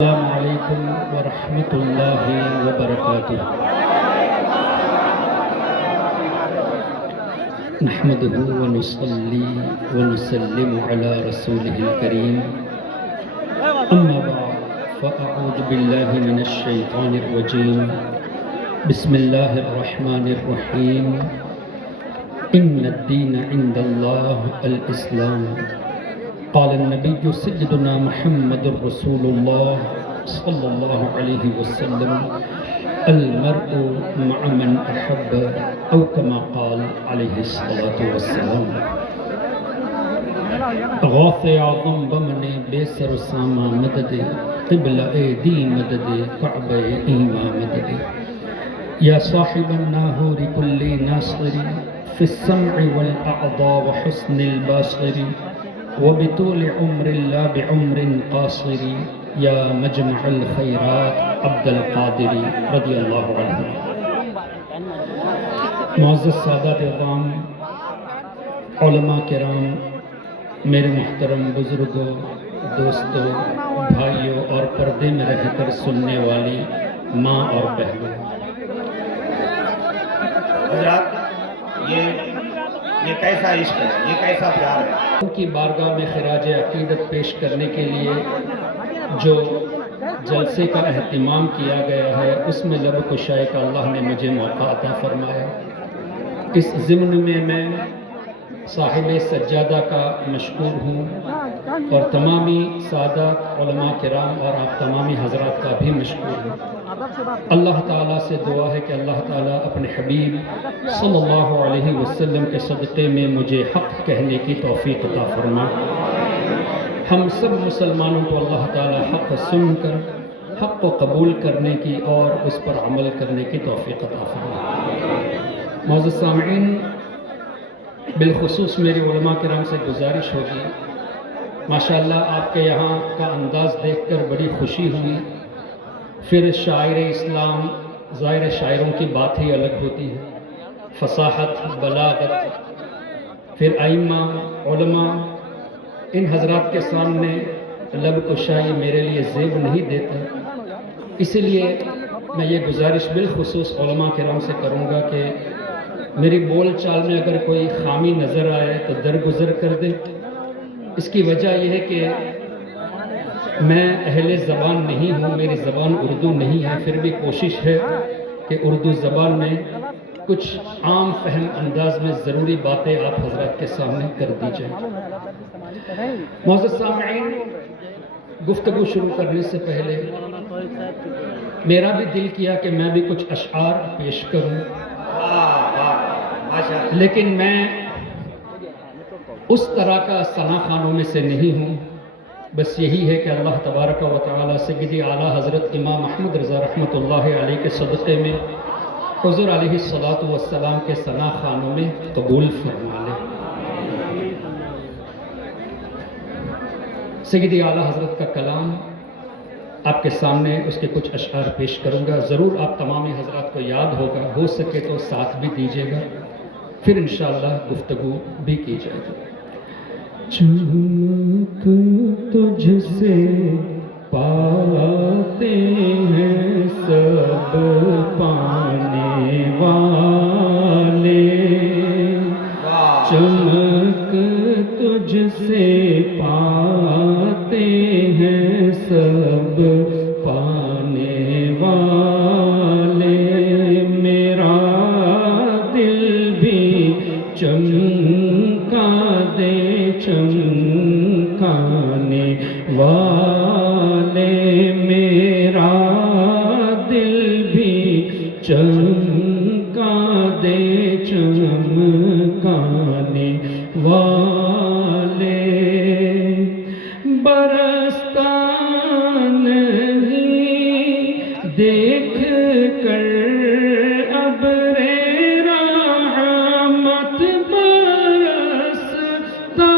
السلام علیکم ورحمۃ اللہ وبرکاتہ۔ نحمده ونصلي ونسلم على رسوله الكريم، اما بعد فاعوذ باللہ من الشیطان الرجیم، بسم اللہ الرحمن الرحیم۔ ان الدین عند اللہ الاسلام، قال النبي سيدنا محمد رسول الله صلى الله عليه وسلم، المرء مع من أحب، أو كما قال عليه الصلاة والسلام۔ غوث اعظم بمن بے سر و ساما مدد، قبلہ دی مدد، کعبہ ایما مدد، یا صاحب الناہور کل ناصر، فی السمع والاعضاء وحسن الباصر، وبطول عمر لا بعمر قاصر، یا مجمع الخیرات عبد القادر رضی اللہ عنہ۔ معزز سادات اعظام، علماء کرام، میرے محترم بزرگوں، دوستوں، بھائیوں اور پردے میں رہ کر سننے والی ماں اور بہنوں، حضرات یہ کیسا عشق ہے، یہ کیسا پیار ہے۔ ان کی بارگاہ میں خراج عقیدت پیش کرنے کے لیے جو جلسے کا اہتمام کیا گیا ہے، اس میں لب کشائی کا اللہ نے مجھے موقع عطا فرمایا۔ اس ضمن میں میں صاحب سجادہ کا مشکور ہوں، اور تمامی سادات علماء کرام اور آپ تمامی حضرات کا بھی مشکور ہوں۔ اللہ تعالیٰ سے دعا ہے کہ اللہ تعالیٰ اپنے حبیب صلی اللہ علیہ وسلم کے صدقے میں مجھے حق کہنے کی توفیق عطا فرما۔ ہم سب مسلمانوں کو اللہ تعالیٰ حق سن کر حق کو قبول کرنے کی اور اس پر عمل کرنے کی توفیق عطا فرما۔ معزز سامعین، بالخصوص میرے علماء کرام سے گزارش ہوگی، ماشاءاللہ آپ کے یہاں کا انداز دیکھ کر بڑی خوشی ہوئی۔ پھر شاعر اسلام، ظاہر شاعروں کی بات ہی الگ ہوتی ہے، فصاحت، بلاغت، پھر ائمہ، علماء، ان حضرات کے سامنے لب کشائی میرے لیے زیب نہیں دیتا۔ اسی لیے میں یہ گزارش بالخصوص علماء کرام سے کروں گا کہ میری بول چال میں اگر کوئی خامی نظر آئے تو درگزر کر دے۔ اس کی وجہ یہ ہے کہ میں اہل زبان نہیں ہوں، میری زبان اردو نہیں ہے، پھر بھی کوشش ہے کہ اردو زبان میں کچھ عام فہم انداز میں ضروری باتیں آپ حضرات کے سامنے کر دی جائیں۔ معزز سامعین، گفتگو شروع کرنے سے پہلے میرا بھی دل کیا کہ میں بھی کچھ اشعار پیش کروں، لیکن میں اس طرح کا ثنا خوانوں میں سے نہیں ہوں۔ بس یہی ہے کہ اللہ تبارک و تعالی سیدی اعلیٰ حضرت امام احمد رضا رحمۃ اللہ علیہ کے صدقے میں حضور علیہ الصلوۃ والسلام کے ثنا خوانوں میں قبول فرما لے۔ سیدی اعلیٰ حضرت کا کلام آپ کے سامنے، اس کے کچھ اشعار پیش کروں گا، ضرور آپ تمامی حضرات کو یاد ہوگا، ہو سکے تو ساتھ بھی دیجیے گا، پھر انشاءاللہ گفتگو بھی کی جائے گی۔ چمک تجھ سے پاتے ہیں سب پانے والے، چمک تجھ سے پاتے ہیں سب پانے والے، میرا دل بھی چمکا دے چمکانے والے، میرا دل بھی چمکا دے چمکانے والے، برستا نہیں دیکھ کر ابر رحمت، برستا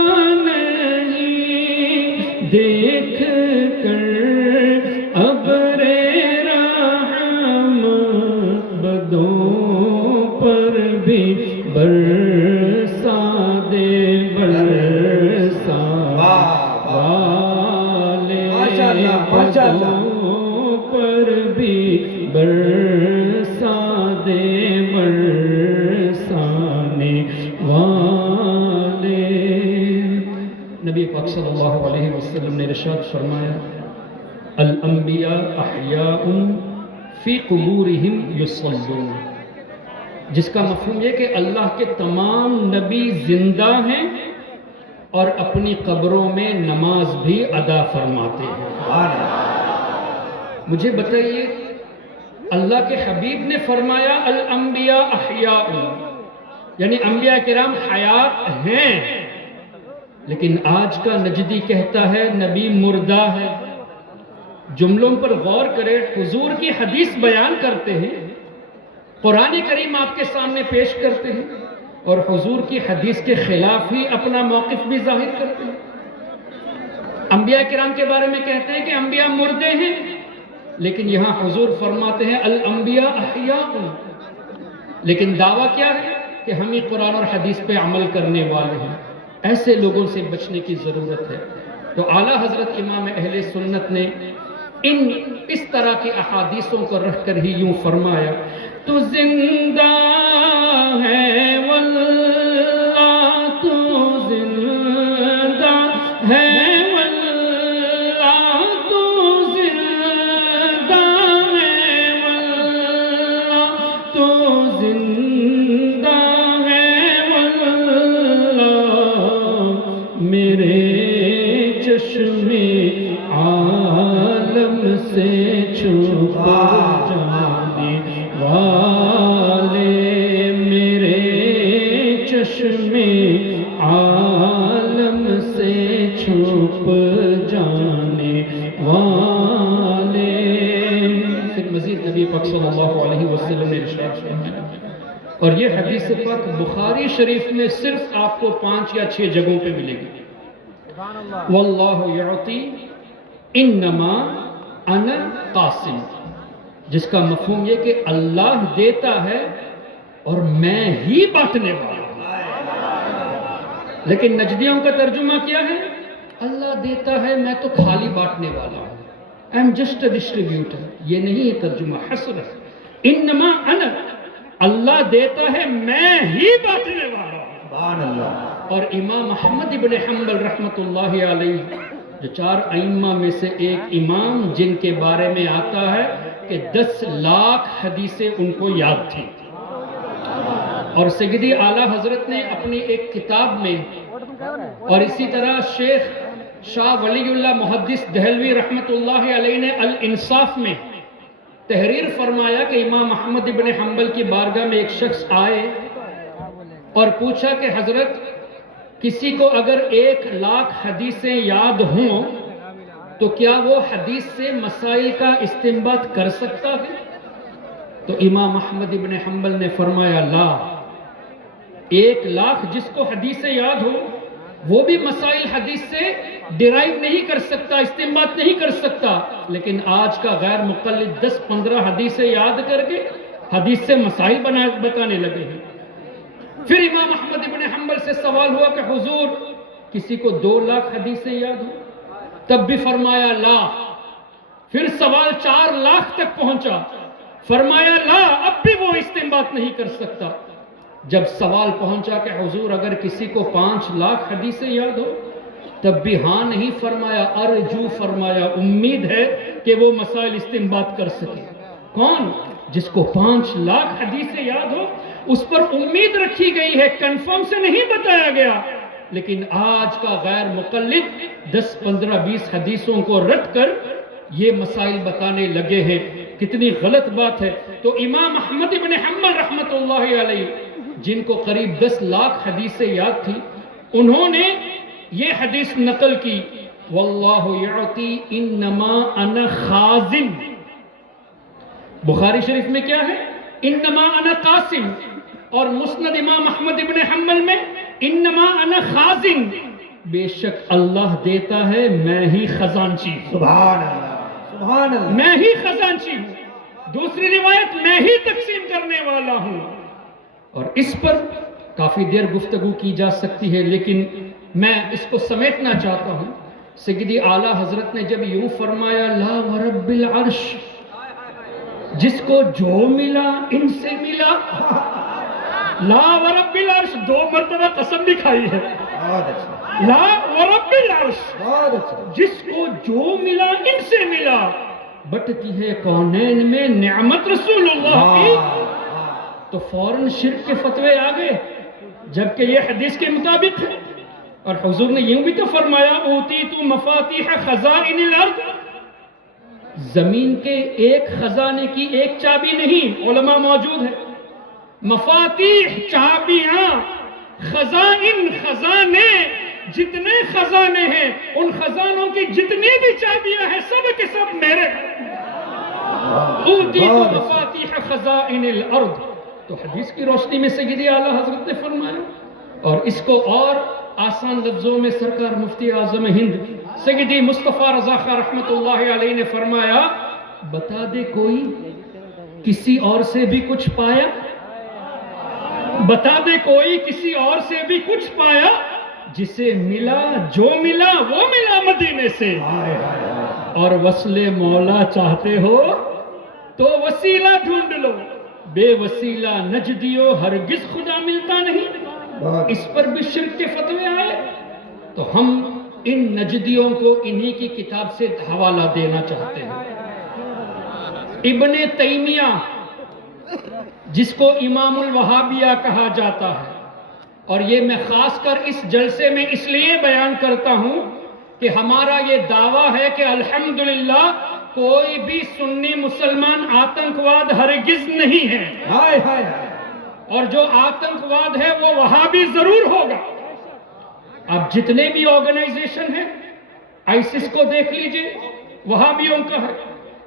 نہیں دیکھ کر ابر رحمت، بدوں پر بھی برسا دے، برسا والے، ماشاءاللہ، ماشاءاللہ۔ پر بھی برسا دے برسانے والے. نبی پاک صلی اللہ علیہ وسلم نے ارشاد فرمایا الانبیاء احیاء فی قبورہم یصلون، جس کا مفہوم یہ کہ اللہ کے تمام نبی زندہ ہیں اور اپنی قبروں میں نماز بھی ادا فرماتے ہیں. سبحان اللہ. مجھے بتائیے، اللہ کے حبیب نے فرمایا الانبیاء احیاء، یعنی انبیاء کرام حیات ہیں، لیکن آج کا نجدی کہتا ہے نبی مردہ ہے. جملوں پر غور کرے، حضور کی حدیث بیان کرتے ہیں، قرآن کریم آپ کے سامنے پیش کرتے ہیں، اور حضور کی حدیث کے خلاف ہی اپنا موقف بھی ظاہر کرتے ہیں. انبیاء کرام کے بارے میں کہتے ہیں کہ انبیاء مردے ہیں، لیکن یہاں حضور فرماتے ہیں الانبیاء احیاء، لیکن دعویٰ کیا ہے کہ ہم ہی قرآن اور حدیث پہ عمل کرنے والے ہیں. ایسے لوگوں سے بچنے کی ضرورت ہے. تو اعلیٰ حضرت امام اہل سنت نے اس طرح کی احادیثوں کو رکھ کر ہی یوں فرمایا تو زندہ ہے واللہ، تو زندہ ہے واللہ، تو زندہ ہے واللہ، تو زندہ ہے واللہ، میرے چشمے عالم سے چھپا جانے والے، میرے چشمے عالم سے چھپ جانے والے. پھر مزید نبی پاک صلی اللہ علیہ وسلم نے ارشاد فرمایا، اور یہ حدیث پاک بخاری شریف میں صرف آپ کو 5 یا 6 جگہوں پہ ملے گی. واللہ یعطی انما انا قاسم، جس کا مفہوم یہ کہ اللہ دیتا ہے اور میں ہی بانٹنے والا ہوں. لیکن نجدیوں کا ترجمہ کیا ہے؟ اللہ دیتا ہے، میں تو خالی بانٹنے والا ہوں. I am just a distributor. یہ نہیں ہے ترجمہ، حسر ہے. انما انا، اللہ دیتا ہے، میں ہی بانٹنے والا ہوں. سبحان اللہ. اور امام احمد ابن حنبل رحمۃ اللہ علیہ، جو 4 ائمہ میں سے ایک امام، جن کے بارے میں آتا ہے کہ 10 لاکھ حدیثیں ان کو یاد تھیں. اور سیدی اعلیٰ حضرت نے اپنی ایک کتاب میں، اور اسی طرح شیخ شاہ ولی اللہ محدث دہلوی رحمۃ اللہ علیہ نے الانصاف میں تحریر فرمایا کہ امام احمد ابن حنبل کی بارگاہ میں ایک شخص آئے اور پوچھا کہ حضرت، کسی کو اگر 1 لاکھ حدیثیں یاد ہوں تو کیا وہ حدیث سے مسائل کا استنباط کر سکتا ہے؟ تو امام احمد ابن حنبل نے فرمایا لا، 1 لاکھ جس کو حدیثیں یاد ہو وہ بھی مسائل حدیث سے ڈیرائیو نہیں کر سکتا، استنباط نہیں کر سکتا. لیکن آج کا غیر مقلد 10-15 حدیثیں یاد کر کے حدیث سے مسائل بتانے لگے ہیں. پھر امام احمد ابن حنبل سے سوال ہوا کہ حضور، کسی کو 2 لاکھ حدیثیں یاد ہو؟ تب بھی فرمایا لا. پھر سوال 4 لاکھ تک پہنچا، فرمایا لا، اب بھی وہ استنباط نہیں کر سکتا. جب سوال پہنچا کہ حضور اگر کسی کو 5 لاکھ حدیثیں یاد ہو، تب بھی ہاں نہیں فرمایا، ارجو فرمایا، امید ہے کہ وہ مسائل استنباط کر سکے. کون؟ جس کو 5 لاکھ حدیثیں یاد ہو، اس پر امید رکھی گئی ہے، کنفرم سے نہیں بتایا گیا. لیکن آج کا غیر مقلد 10, 15, 20 حدیثوں کو رٹ کر یہ مسائل بتانے لگے ہیں. کتنی غلط بات ہے. تو امام احمد ابن حنبل رحمۃ اللہ علیہ، جن کو قریب 10 لاکھ حدیثیں یاد تھی، انہوں نے یہ حدیث نقل کی واللہ یعطی انما انا خازن. بخاری شریف میں کیا ہے؟ انما انا قاسم. اور مسند امام احمد ابن حنبل میں انما انا خازن، بے شک اللہ دیتا ہے، میں ہی خزانچی ہوں. سبحان اللہ. سبحان اللہ. میں ہی خزانچی ہوں. دوسری روایت میں ہی تقسیم کرنے والا ہوں. اور اس پر کافی دیر گفتگو کی جا سکتی ہے، لیکن میں اس کو سمیٹنا چاہتا ہوں. سیدی اعلیٰ حضرت نے جب یوں فرمایا لا ورب العرش جس کو جو ملا ان سے ملا. لا ورب العرش 2 مرتبہ قسم بھی کھائی ہے. بہت اچھا، لا ورب العرش، بہت اچھا. جس کو جو ملا ان سے ملا. بٹتی ہے کونین میں نعمت رسول اللہ کی. تو فوراً شرک کے فتوے آ گئے، جبکہ یہ حدیث کے مطابق ہے. اور حضور نے یوں بھی تو فرمایا اوتیت مفاتیح خزائن الارض. زمین کے ایک خزانے کی ایک چابی نہیں، علماء موجود ہیں. مفاتیح چابیاں، خزائن خزانے، جتنے خزانے ہیں ان خزانوں کی جتنی بھی چابیاں ہیں سب کے سب میرے ہیں. اوتیت مفاتیح خزائن الارض. تو حدیث کی روشنی میں سیدی اعلیٰ حضرت نے فرمایا. اور اس کو اور آسان لفظوں میں سرکار مفتی اعظم ہند سیدی مصطفیٰ رضا خان رحمت اللہ علیہ نے فرمایا، بتا دے کوئی کسی اور سے بھی کچھ پایا. بتا دے کوئی کسی اور سے بھی کچھ پایا. جسے ملا جو ملا وہ ملا مدینے سے. اور وصل مولا چاہتے ہو تو وسیلہ ڈھونڈ لو. بے وسیلہ نجدیو ہرگز خدا ملتا نہیں. اس پر بھی شرک کے فتوے آئے. تو ہم ان نجدیوں کو انہی کی کتاب سے حوالہ دینا چاہتے ہیں. ابن تیمیہ جس کو امام الوہابیہ کہا جاتا ہے، اور یہ میں خاص کر اس جلسے میں اس لیے بیان کرتا ہوں کہ ہمارا یہ دعویٰ ہے کہ الحمدللہ کوئی بھی سنی مسلمان آتنکواد ہرگز نہیں ہے. اور جو آتنکواد ہے وہ وہابی ضرور ہوگا. اب جتنے بھی آرگنائزیشن ہیں، آئیسس کو دیکھ لیجئے وہابیوں کا ہے،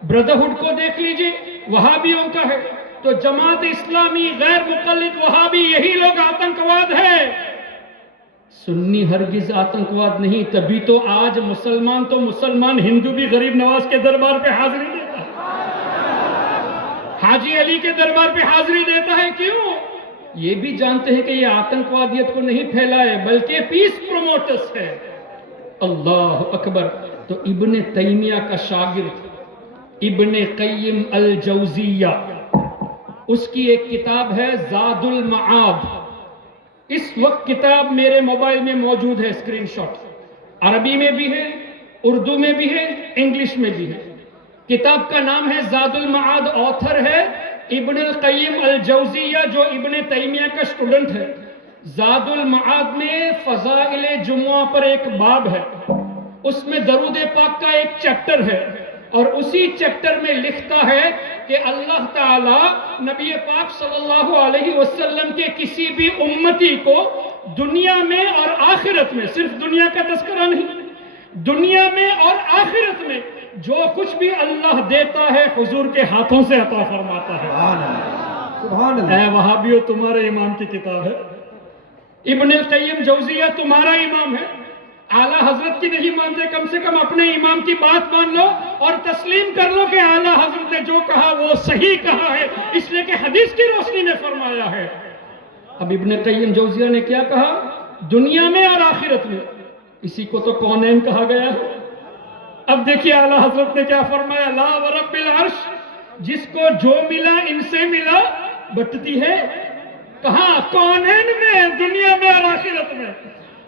بردرہڈ کو دیکھ لیجئے وہابیوں کا ہے. تو جماعت اسلامی غیر مقلد وہابی یہی لوگ آتنکواد ہے. سنی ہرگز آتنکواد نہیں. تبھی تو آج مسلمان تو مسلمان ہندو بھی غریب نواز کے دربار پہ حاضری دیتا ہے، حاجی علی کے دربار پہ حاضری دیتا ہے. کیوں؟ یہ بھی جانتے ہیں کہ یہ آتنکوادیت کو نہیں پھیلائے بلکہ پیس پروموٹرز ہے. اللہ اکبر. تو ابن تیمیہ کا شاگرد ابن قیم الجوزیہ، اس کی ایک کتاب ہے زاد المعاد. اس وقت کتاب میرے موبائل میں موجود ہے، اسکرین شاٹ. عربی میں بھی ہے، اردو میں بھی ہے، انگلش میں بھی ہے. کتاب کا نام ہے زاد المعاد. آتھر ہے ابن القیم الجوزیہ جو ابن تیمیہ کا اسٹوڈنٹ ہے. زاد المعاد میں فضائل جمعہ پر ایک باب ہے، اس میں درود پاک کا ایک چیپٹر ہے. اور اسی چیپٹر میں لکھتا ہے کہ اللہ تعالیٰ نبی پاک صلی اللہ علیہ وسلم کے کسی بھی امتی کو دنیا میں اور آخرت میں، صرف دنیا کا تذکرہ نہیں، دنیا میں اور آخرت میں جو کچھ بھی اللہ دیتا ہے حضور کے ہاتھوں سے عطا فرماتا ہے. سبحان اللہ. اے وہابیو، تمہارے امام کی کتاب ہے. ابن القیم جوزیہ تمہارا امام ہے. اعلیٰ حضرت کی نہیں مانتے، کم سے کم اپنے امام کی بات مان لو اور تسلیم کر لو کہ اعلیٰ حضرت نے جو کہا وہ صحیح کہا ہے، اس لیے کہ حدیث کی روشنی نے فرمایا ہے. اب ابن قیم جوزیہ نے کیا کہا؟ دنیا میں اور آخرت میں. اسی کو تو کونین کہا گیا ہے. اب دیکھیے اعلیٰ حضرت نے کیا فرمایا. لا ورب العرش، جس کو جو ملا ان سے ملا. بٹتی ہے کہاں؟ کونین میں، دنیا میں اور آخرت میں.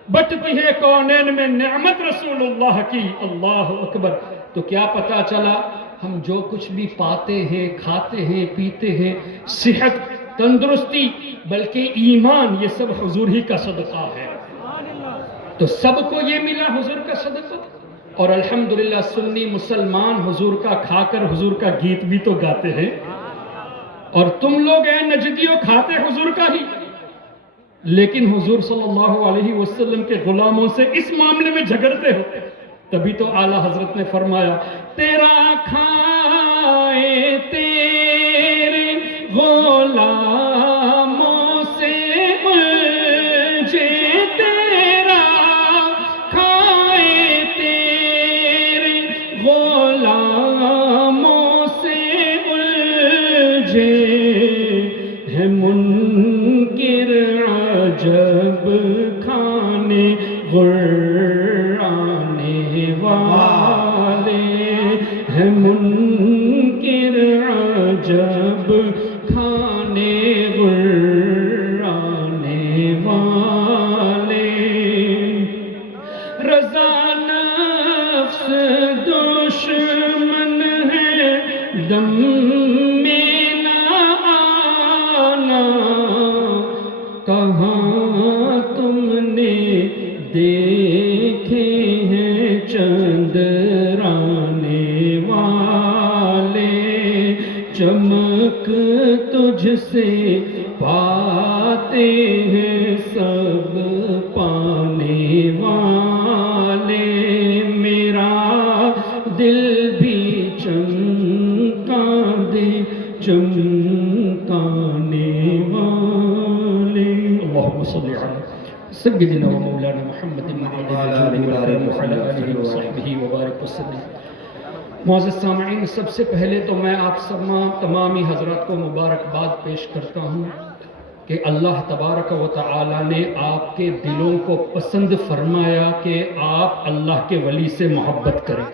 بٹتی ہے کونین میں نعمت رسول اللہ کی. اللہ اکبر. تو کیا پتا چلا؟ ہم جو کچھ بھی پاتے ہیں، کھاتے ہیں، پیتے ہیں، صحت، تندرستی، بلکہ ایمان، یہ سب حضور ہی کا صدقہ ہے. تو سب کو یہ ملا حضور کا صدقہ. اور الحمدللہ سنی مسلمان حضور کا کھا کر حضور کا گیت بھی تو گاتے ہیں. اور تم لوگ اے نجدیوں کھاتے حضور کا ہی، لیکن حضور صلی اللہ علیہ وسلم کے غلاموں سے اس معاملے میں جھگڑتے ہو. تبھی تو اعلیٰ حضرت نے فرمایا تیرا کھائے تیرے غلاموں سے الجھے، تیرا کھائے تیرے غلاموں سے الجھے، ہے منکر عجب کھانے غرانے والے، ہے منکر دم میں نہ آنا، کہاں تم نے دیکھے ہیں چندرانے والے، چمک تجھ سے پاتے ہیں سب پانے والے، میرا دل بھی چمکا دے چمکانے والے۔ اللہم صلی علی سیدنا و مولانا محمد وعلی آلہ وصحبہ وبارک وسلم۔ معزز سامعین، سب سے پہلے تو میں آپ تمامی حضرات کو مبارکباد پیش کرتا ہوں کہ اللہ تبارک و تعالی نے آپ کے دلوں کو پسند فرمایا کہ آپ اللہ کے ولی سے محبت کریں،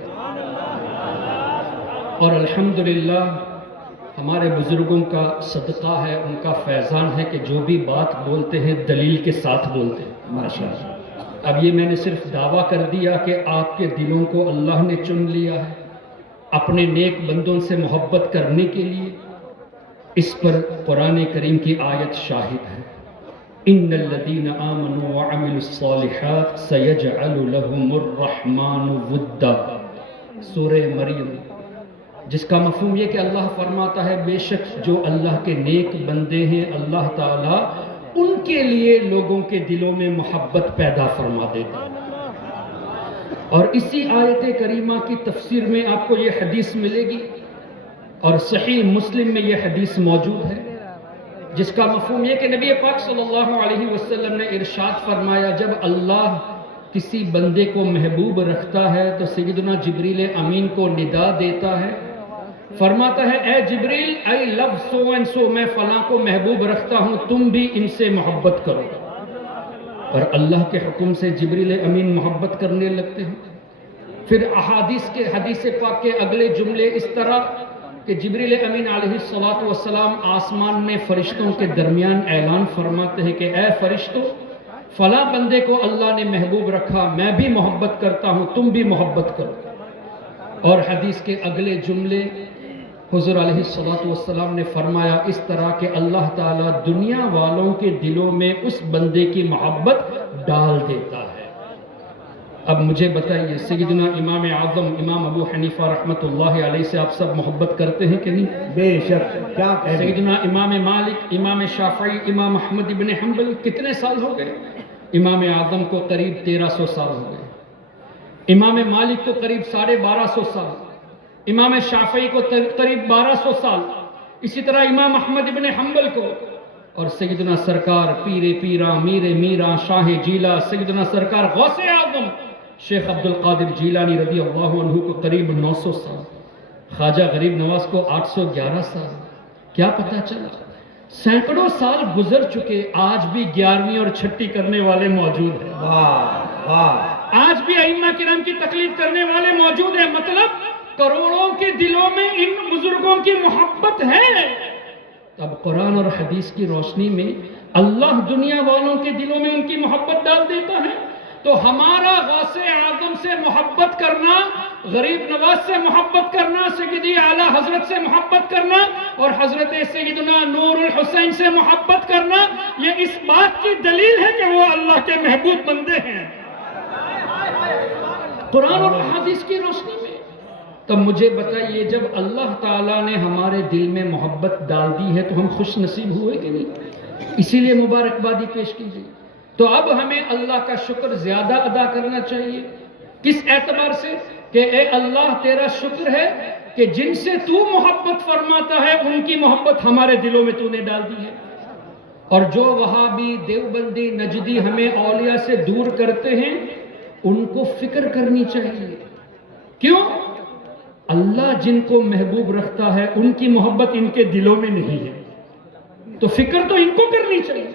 اور الحمدللہ ہمارے بزرگوں کا صدقہ ہے، ان کا فیضان ہے کہ جو بھی بات بولتے ہیں دلیل کے ساتھ بولتے ہیں۔ ماشاءاللہ۔ اب یہ میں نے صرف دعویٰ کر دیا کہ آپ کے دلوں کو اللہ نے چن لیا ہے اپنے نیک بندوں سے محبت کرنے کے لیے، اس پر قرآن کریم کی آیت شاہد ہے، ان الذین آمنوا وعملوا الصالحات سیجعل لهم الرحمن ودا، سورہ مریم، جس کا مفہوم یہ کہ اللہ فرماتا ہے بے شک جو اللہ کے نیک بندے ہیں اللہ تعالیٰ ان کے لیے لوگوں کے دلوں میں محبت پیدا فرما دیتا ہے۔ اور اسی آیت کریمہ کی تفسیر میں آپ کو یہ حدیث ملے گی، اور صحیح مسلم میں یہ حدیث موجود ہے، جس کا مفہوم یہ کہ نبی پاک صلی اللہ علیہ وسلم نے ارشاد فرمایا جب اللہ کسی بندے کو محبوب رکھتا ہے تو سیدنا جبریل امین کو ندا دیتا ہے، فرماتا ہے اے جبریل I love so and so، میں فلاں کو محبوب رکھتا ہوں، تم بھی ان سے محبت کرو، اور اللہ کے حکم سے جبریل امین محبت کرنے لگتے ہیں۔ پھر حدیث پاک کے اگلے جملے اس طرح کہ جبریل امین علیہ السلام آسمان میں فرشتوں کے درمیان اعلان فرماتے ہیں کہ اے فرشتوں، فلاں بندے کو اللہ نے محبوب رکھا، میں بھی محبت کرتا ہوں، تم بھی محبت کرو۔ اور حدیث کے اگلے جملے حضور علیہ السلام نے فرمایا اس طرح کہ اللہ تعالیٰ دنیا والوں کے دلوں میں اس بندے کی محبت ڈال دیتا ہے۔ اب مجھے بتائیے سیدنا امام اعظم امام ابو حنیفہ رحمۃ اللہ علیہ سے آپ سب محبت کرتے ہیں کہ نہیں؟ بے شک، کیا کہہ رہے ہیں؟ سیدنا امام مالک، امام شافعی، امام احمد ابن حنبل کتنے سال ہو گئے؟ امام اعظم کو قریب 1300 سال ہو گئے، امام مالک کو قریب 1250 سال، امام شافعی کو قریب 1200 سال، اسی طرح امام احمد ابن حنبل کو، اور سیدنا سرکار پیر پیرا میر میرا شاہ جیلا سیدنا سرکار غوث اعظم شیخ عبد القادر جیلانی رضی اللہ عنہ کو قریب 900 سال، خواجہ غریب نواز کو 811 سال۔ کیا پتہ چلا؟ سینکڑوں سال گزر چکے، آج بھی 11ویں اور چھٹی کرنے والے موجود ہیں، واہ واہ، آج بھی ائمہ کرام کی تقلید کرنے والے موجود ہیں، مطلب کروڑوں کے دلوں میں ان بزرگوں کی محبت ہے۔ اب قرآن اور حدیث کی روشنی میں اللہ دنیا والوں کے دلوں میں ان کی محبت ڈال دیتا ہے، تو ہمارا غوث اعظم سے محبت کرنا، غریب نواز سے محبت کرنا، سیدی اعلیٰ حضرت سے محبت کرنا، اور حضرت سیدنا نور الحسین سے محبت کرنا، یہ اس بات کی دلیل ہے کہ وہ اللہ کے محبوب بندے ہیں قرآن اور حدیث کی روشنی میں۔ تب مجھے بتائیے جب اللہ تعالیٰ نے ہمارے دل میں محبت ڈال دی ہے تو ہم خوش نصیب ہوئے کہ نہیں؟ اسی لیے مبارکبادی پیش کیجیے۔ تو اب ہمیں اللہ کا شکر زیادہ ادا کرنا چاہیے، کس اعتبار سے کہ اے اللہ تیرا شکر ہے کہ جن سے تو محبت فرماتا ہے ان کی محبت ہمارے دلوں میں تو نے ڈال دی ہے۔ اور جو وہابی دیوبندی نجدی ہمیں اولیاء سے دور کرتے ہیں ان کو فکر کرنی چاہیے، کیوں؟ اللہ جن کو محبوب رکھتا ہے ان کی محبت ان کے دلوں میں نہیں ہے، تو فکر تو ان کو کرنی چاہیے۔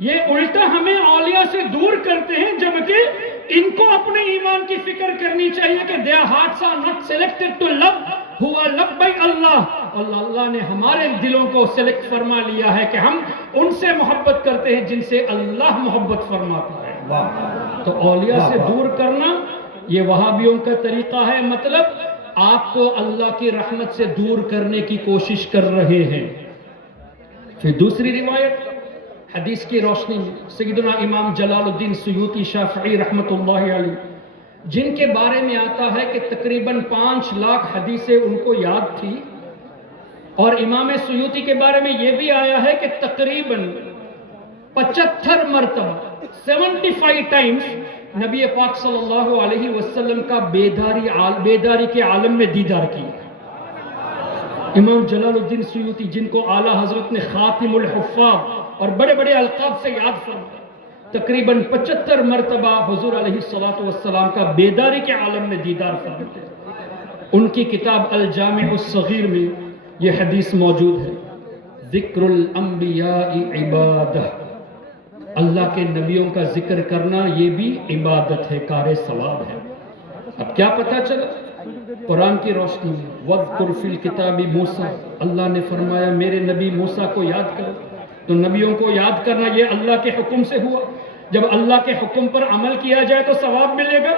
یہ الٹا ہمیں اولیاء سے دور کرتے ہیں، جبکہ ان کو اپنے ایمان کی فکر کرنی چاہیے کہ their hearts are not selected to love who are loved by Allah، اور اللہ نے ہمارے دلوں کو سلیکٹ فرما لیا ہے کہ ہم ان سے محبت کرتے ہیں جن سے اللہ محبت فرماتا ہے۔ تو اولیاء سے دور کرنا یہ وہابیوں کا طریقہ ہے، مطلب آپ کو اللہ کی رحمت سے دور کرنے کی کوشش کر رہے ہیں۔ پھر دوسری روایت حدیث کی روشنی میں سیدنا امام جلال الدین سیوطی شافعی رحمۃ اللہ علیہ، جن کے بارے میں آتا ہے کہ تقریباً 5 لاکھ حدیثیں ان کو یاد تھی، اور امام سیوطی کے بارے میں یہ بھی آیا ہے کہ تقریباً 75 مرتبہ 75 ٹائمز نبی پاک صلی اللہ علیہ وسلم کا بیداری کے عالم میں دیدار کیا۔ امام جلال الدین سیوطی، جن کو اعلیٰ حضرت نے خاتم الحفاظ اور بڑے بڑے القاب سے یاد فرمایا، تقریباً 75 مرتبہ حضور علیہ السلام کا بیداری کے عالم میں دیدار فرماتے ہیں۔ ان کی کتاب الجامع الصغیر میں یہ حدیث موجود ہے، ذکر الانبیاء عبادہ، اللہ کے نبیوں کا ذکر کرنا یہ بھی عبادت ہے، کار ثواب ہے۔ اب کیا پتہ چلا قرآن کی روشنی میں؟ وَاذْكُرْ فِي الْكِتَابِ مُوسیٰ، اللہ نے فرمایا میرے نبی موسیٰ کو یاد کرو۔ تو نبیوں کو یاد کرنا یہ اللہ کے حکم سے ہوا، جب اللہ کے حکم پر عمل کیا جائے تو ثواب ملے گا،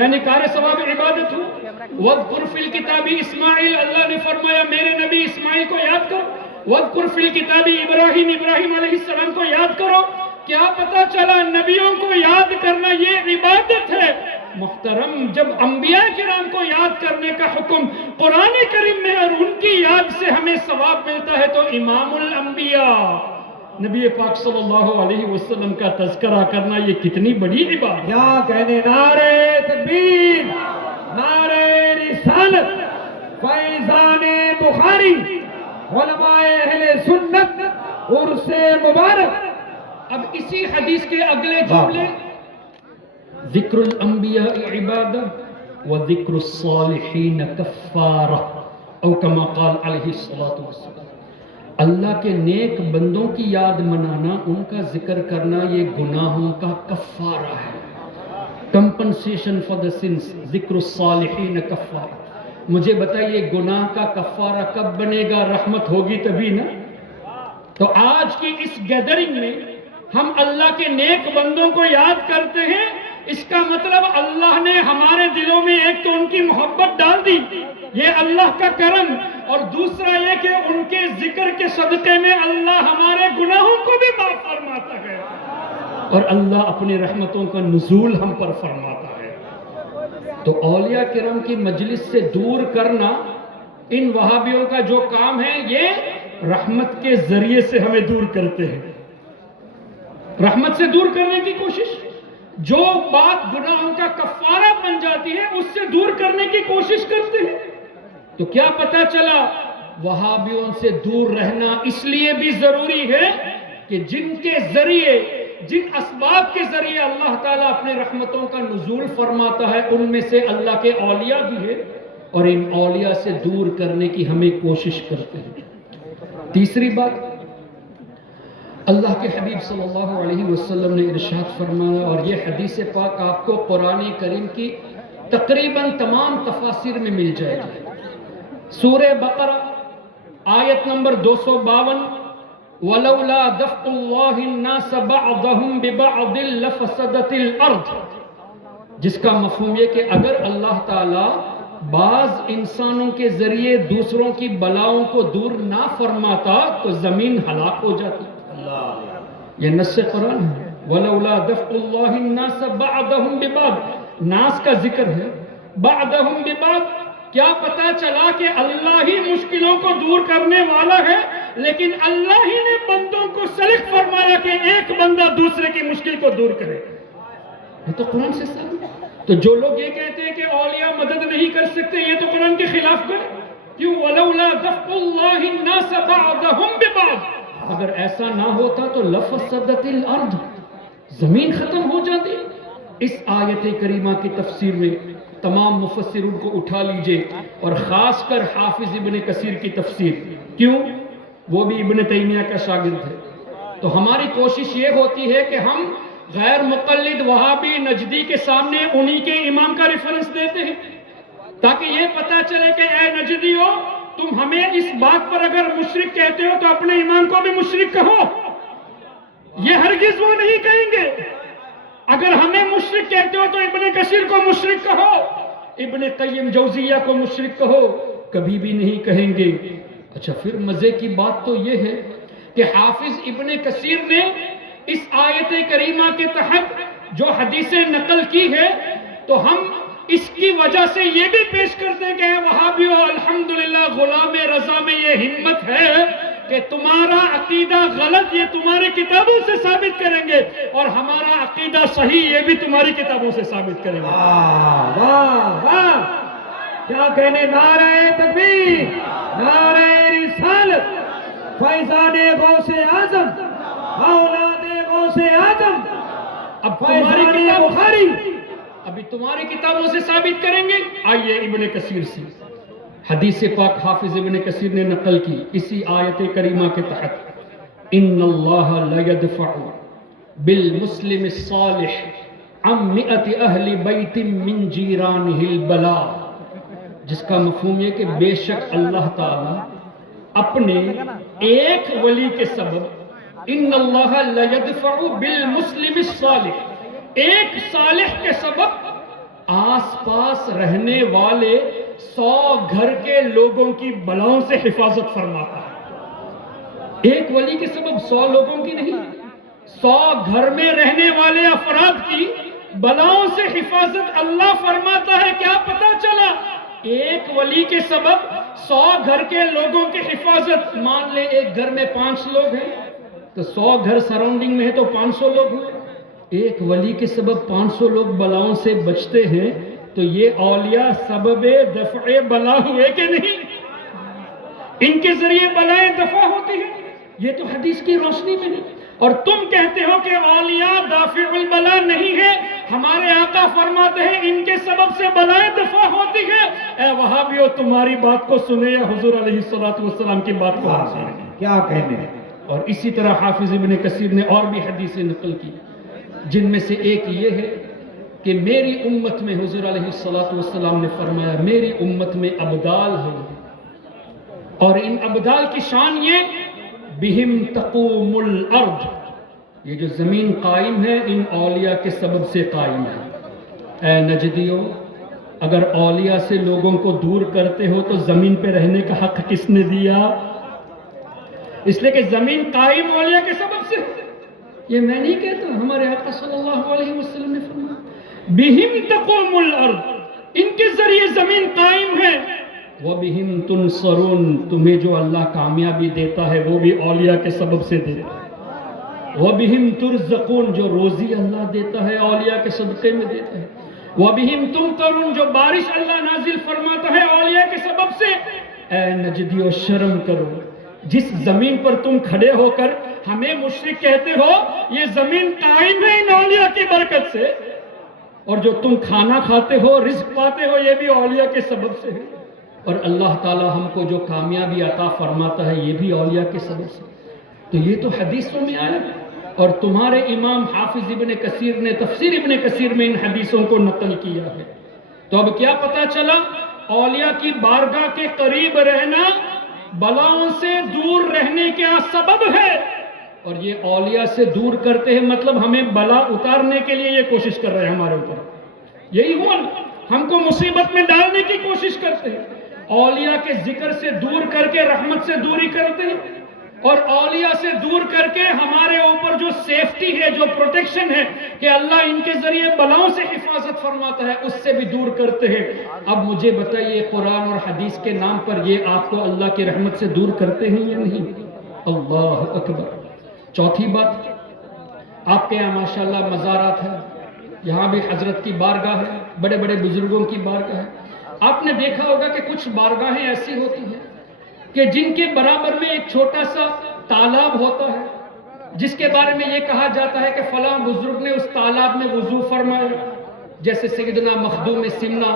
یعنی کار ثواب عبادت ہو۔ وَاذْكُرْ فِي الْكِتَابِ اسماعیل، اللہ نے فرمایا میرے نبی اسماعیل کو یاد کرو۔ وَاذْكُرْ فِي الْكِتَابِ ابراہیم علیہ السلام کو یاد کرو۔ کیا پتہ چلا نبیوں کو یاد کرنا یہ عبادت ہے۔ محترم، جب انبیاء کرام کو یاد کرنے کا حکم قرآن کریم میں اور ان کی یاد سے ہمیں ثواب ملتا ہے، تو امام الانبیاء نبی پاک صلی اللہ علیہ وسلم کا تذکرہ کرنا یہ کتنی بڑی عبادت ہے۔ کیا کہنے، نعرہ تکبیر، نعرہ رسالت، فیضان بخاری، علماء اہل سنت، عرس مبارک۔ اب اسی حدیث کے اگلے جملے، ذکر الانبیاء عبادہ وذکر الصالحین کفارہ، او کما قال علیہ الصلوۃ، اللہ کے نیک بندوں کی یاد منانا، ان کا ذکر کرنا یہ گناہوں کا کفارہ ہے، کمپنسیشن فار the sins۔ ذکر الصالحین کفارہ، مجھے بتائیے گناہ کا کفارہ کب بنے گا؟ رحمت ہوگی تبھی نا۔ تو آج کی اس گیدرنگ میں ہم اللہ کے نیک بندوں کو یاد کرتے ہیں، اس کا مطلب اللہ نے ہمارے دلوں میں ایک تو ان کی محبت ڈال دی، یہ اللہ کا کرم، اور دوسرا یہ کہ ان کے ذکر کے صدقے میں اللہ ہمارے گناہوں کو بھی معاف فرماتا ہے، اور اللہ اپنی رحمتوں کا نزول ہم پر فرماتا ہے۔ تو اولیاء کرام کی مجلس سے دور کرنا ان وہابیوں کا جو کام ہے، یہ رحمت کے ذریعے سے ہمیں دور کرتے ہیں، رحمت سے دور کرنے کی کوشش، جو بات گناہوں کا کفارہ بن جاتی ہے اس سے دور کرنے کی کوشش کرتے ہیں۔ تو کیا پتہ چلا وہابیوں سے دور رہنا اس لیے بھی ضروری ہے کہ جن کے ذریعے، جن اسباب کے ذریعے اللہ تعالیٰ اپنے رحمتوں کا نزول فرماتا ہے، ان میں سے اللہ کے اولیاء بھی ہے، اور ان اولیاء سے دور کرنے کی ہمیں کوشش کرتے ہیں۔ تیسری بات، اللہ کے حبیب صلی اللہ علیہ وسلم نے ارشاد فرمایا، اور یہ حدیث پاک آپ کو قرآن کریم کی تقریباً تمام تفاسیر میں مل جائے گی۔ سورہ بقرہ آیت نمبر 252، وَلَوْلَا دَفْعُ اللَّهِ النَّاسَ بَعْضَهُمْ بِبَعْضٍ لَفَسَدَتِ الْأَرْضِ، جس کا مفہوم یہ کہ اگر اللہ تعالیٰ بعض انسانوں کے ذریعے دوسروں کی بلاؤں کو دور نہ فرماتا تو زمین ہلاک ہو جاتی۔ یہ نص قرآن ہے، وَلَوْلَا دَفْعُ اللَّهِ النَّاسَ بَعْضَهُمْ بِبَعْضٍ، ناس کا ذکر ہے، بَعْضَهُمْ بِبَعْضٍ، کیا پتا چلا کہ اللہ ہی مشکلوں کو دور کرنے والا ہے، لیکن اللہ ہی نے بندوں کو سلیکٹ فرمایا کہ ایک بندہ دوسرے کی مشکل کو دور کرے۔ یہ تو قرآن سے ثابت ہے۔ تو جو لوگ یہ کہتے ہیں کہ اولیاء مدد نہیں کر سکتے، یہ تو قرآن کے خلاف گئے۔ کیوں؟ وَلَوْلَا دَفْعُ اللَّهِ النَّاسَ بَعْضَهُمْ بِبَعْضٍ، اگر ایسا نہ ہوتا تو لَفَسَدَتِ الْأَرْضِ، زمین ختم ہو جاتی۔ اس آیت کریمہ کی تفسیر میں تمام مفسرین کو اٹھا لیجئے، اور خاص کر حافظ ابن کثیر کی تفسیر، کیوں؟ وہ بھی ابن تیمیہ کا شاگرد ہے۔ تو ہماری کوشش یہ ہوتی ہے کہ ہم غیر مقلد وہابی نجدی کے سامنے انہی کے امام کا ریفرنس دیتے ہیں، تاکہ یہ پتہ چلے کہ اے نجدیو، تم ہمیں اس بات پر اگر مشرک کہتے ہو تو اپنے امام کو بھی مشرک کہو۔ یہ ہرگز وہ نہیں کہیں گے۔ اگر ہمیں مشرک کہتے ہو تو ابن کثیر کو مشرک کہو۔ ابن قیم جوزیہ کو مشرک کہو، کبھی بھی نہیں کہیں گے۔ اچھا پھر مزے کی بات تو یہ ہے کہ حافظ ابن کثیر نے اس آیت کریمہ کے تحت جو حدیثیں نقل کی ہے تو ہم اس کی وجہ سے یہ بھی پیش کرتے ہیں کہ وہابیوں الحمدللہ غلام رضا میں یہ ہمت ہے کہ تمہارا عقیدہ غلط یہ تمہاری کتابوں سے ثابت کریں گے اور ہمارا عقیدہ صحیح یہ بھی تمہاری کتابوں سے ثابت کریں گے۔ واہ واہ واہ، کیا کہنے، نعرہ تکبیر، نعرہ رسالت، فیضان غوث اعظم، اولاد غوث اعظم، اب تمہاری فیضان کتابوں بخاری۔ ابھی تمہاری کتابوں سے ثابت کریں گے۔ آئیے ابن کثیر سے حدیث پاک حافظ ابن کثیر نے نقل کی اسی آیت کریمہ کے تحت، ان اللہ لیدفع بالمسلم الصالح عن 100 اہل بیت من جیرانہ البلاء، جس کا مفہوم یہ کہ بے شک اللہ تعالی اپنے ایک ولی کے سبب، ان اللہ لیدفع بالمسلم الصالح، ایک صالح کے سبب آس پاس رہنے والے 100 گھر کے لوگوں کی بلاؤں سے حفاظت فرماتا ہے۔ ایک ولی کے سبب 100 لوگوں کی نہیں، 100 گھر میں رہنے والے افراد کی بلاؤں سے حفاظت اللہ فرماتا ہے۔ کیا پتا چلا؟ ایک ولی کے سبب 100 گھر کے لوگوں کی حفاظت۔ مان لیں ایک گھر میں 5 لوگ ہیں تو 100 گھر سراؤنڈنگ میں ہے تو 500 لوگ ہوئے۔ ایک ولی کے سبب 500 لوگ بلاؤں سے بچتے ہیں تو یہ اولیاء سبب دفع بلا ہوئے کہ نہیں؟ ان کے ذریعے بلائیں دفع ہوتی ہیں۔ یہ تو حدیث کی روشنی میں نہیں، اور تم کہتے ہو کہ اولیاء دافع البلا نہیں ہے۔ ہمارے آقا فرماتے ہیں ان کے سبب سے بلائیں دفع ہوتی ہے۔ اے وہابیو تمہاری بات کو سنے یا حضور علیہ السلام کی بات کو سنے؟ کیا کہنے۔ اور اسی طرح حافظ ابن کثیر نے اور بھی حدیثیں نقل کی، جن میں سے ایک یہ ہے کہ میری امت میں حضور علیہ السلام نے فرمایا میری امت میں ابدال ہیں، اور ان ابدال کی شان یہ بہم تقوم الارض، یہ جو زمین قائم ہے ان اولیاء کے سبب سے قائم ہے۔ اے نجدیوں، اگر اولیاء سے لوگوں کو دور کرتے ہو تو زمین پہ رہنے کا حق کس نے دیا؟ اس لیے کہ زمین قائم اولیاء کے سبب سے۔ یہ میں نہیں کہتا، ہمارے آقا صلی اللہ علیہ وسلم نے فرمایا بہم تقوم الارض، ان کے ذریعے زمین قائم ہے۔ وَبِهِمْ تُنْصَرُونَ، تمہیں جو اللہ کامیابی دیتا ہے وہ بھی اولیاء کے سبب سے دیتا ہے۔ وَبِهِمْ تُرْزَقُونَ، جو روزی اللہ دیتا ہے اولیاء کے صدقے میں دیتا ہے۔ وَبِهِمْ تُمْطَرُونَ، جو بارش اللہ نازل فرماتا ہے اولیاء کے سبب سے۔ اے نجدیو شرم کرو، جس زمین پر تم کھڑے ہو کر ہمیں مشرک کہتے ہو، یہ زمین قائم ہے ان اولیاء کی برکت سے، اور جو تم کھانا کھاتے ہو رزق پاتے ہو یہ بھی اولیاء کے سبب سے ہے، اور اللہ تعالی ہم کو جو کامیابی عطا فرماتا ہے یہ بھی اولیاء کے سبب سے۔ تو یہ تو حدیثوں میں آیا، اور تمہارے امام حافظ ابن کثیر نے تفسیر ابن کثیر میں ان حدیثوں کو نقل کیا ہے۔ تو اب کیا پتا چلا؟ اولیاء کی بارگاہ کے قریب رہنا بلاؤں سے دور رہنے کا سبب ہے، اور یہ اولیاء سے دور کرتے ہیں مطلب ہمیں بلا اتارنے کے لیے یہ کوشش کر رہے ہیں ہمارے اوپر، یہی ہوا، ہم کو مصیبت میں ڈالنے کی کوشش کرتے ہیں۔ اولیاء کے ذکر سے دور کر کے رحمت سے دوری کرتے ہیں، اور اولیاء سے دور کر کے ہمارے اوپر جو سیفٹی ہے، جو پروٹیکشن ہے کہ اللہ ان کے ذریعے بلاؤں سے حفاظت فرماتا ہے، اس سے بھی دور کرتے ہیں۔ اب مجھے بتائیے قرآن اور حدیث کے نام پر یہ آپ کو اللہ کی رحمت سے دور کرتے ہیں یا نہیں؟ اللہ اکبر۔ چوتھی بات، آپ کے یہاں ماشاءاللہ مزارات ہیں، یہاں بھی حضرت کی بارگاہ ہے، بڑے بڑے بزرگوں کی بارگاہ ہے۔ آپ نے دیکھا ہوگا کہ کچھ بارگاہیں ایسی ہوتی ہیں کہ جن کے برابر میں ایک چھوٹا سا تالاب ہوتا ہے، جس کے بارے میں یہ کہا جاتا ہے کہ فلاں بزرگ نے اس تالاب میں وضو فرمایا، جیسے سیدنا مخدوم سمنا،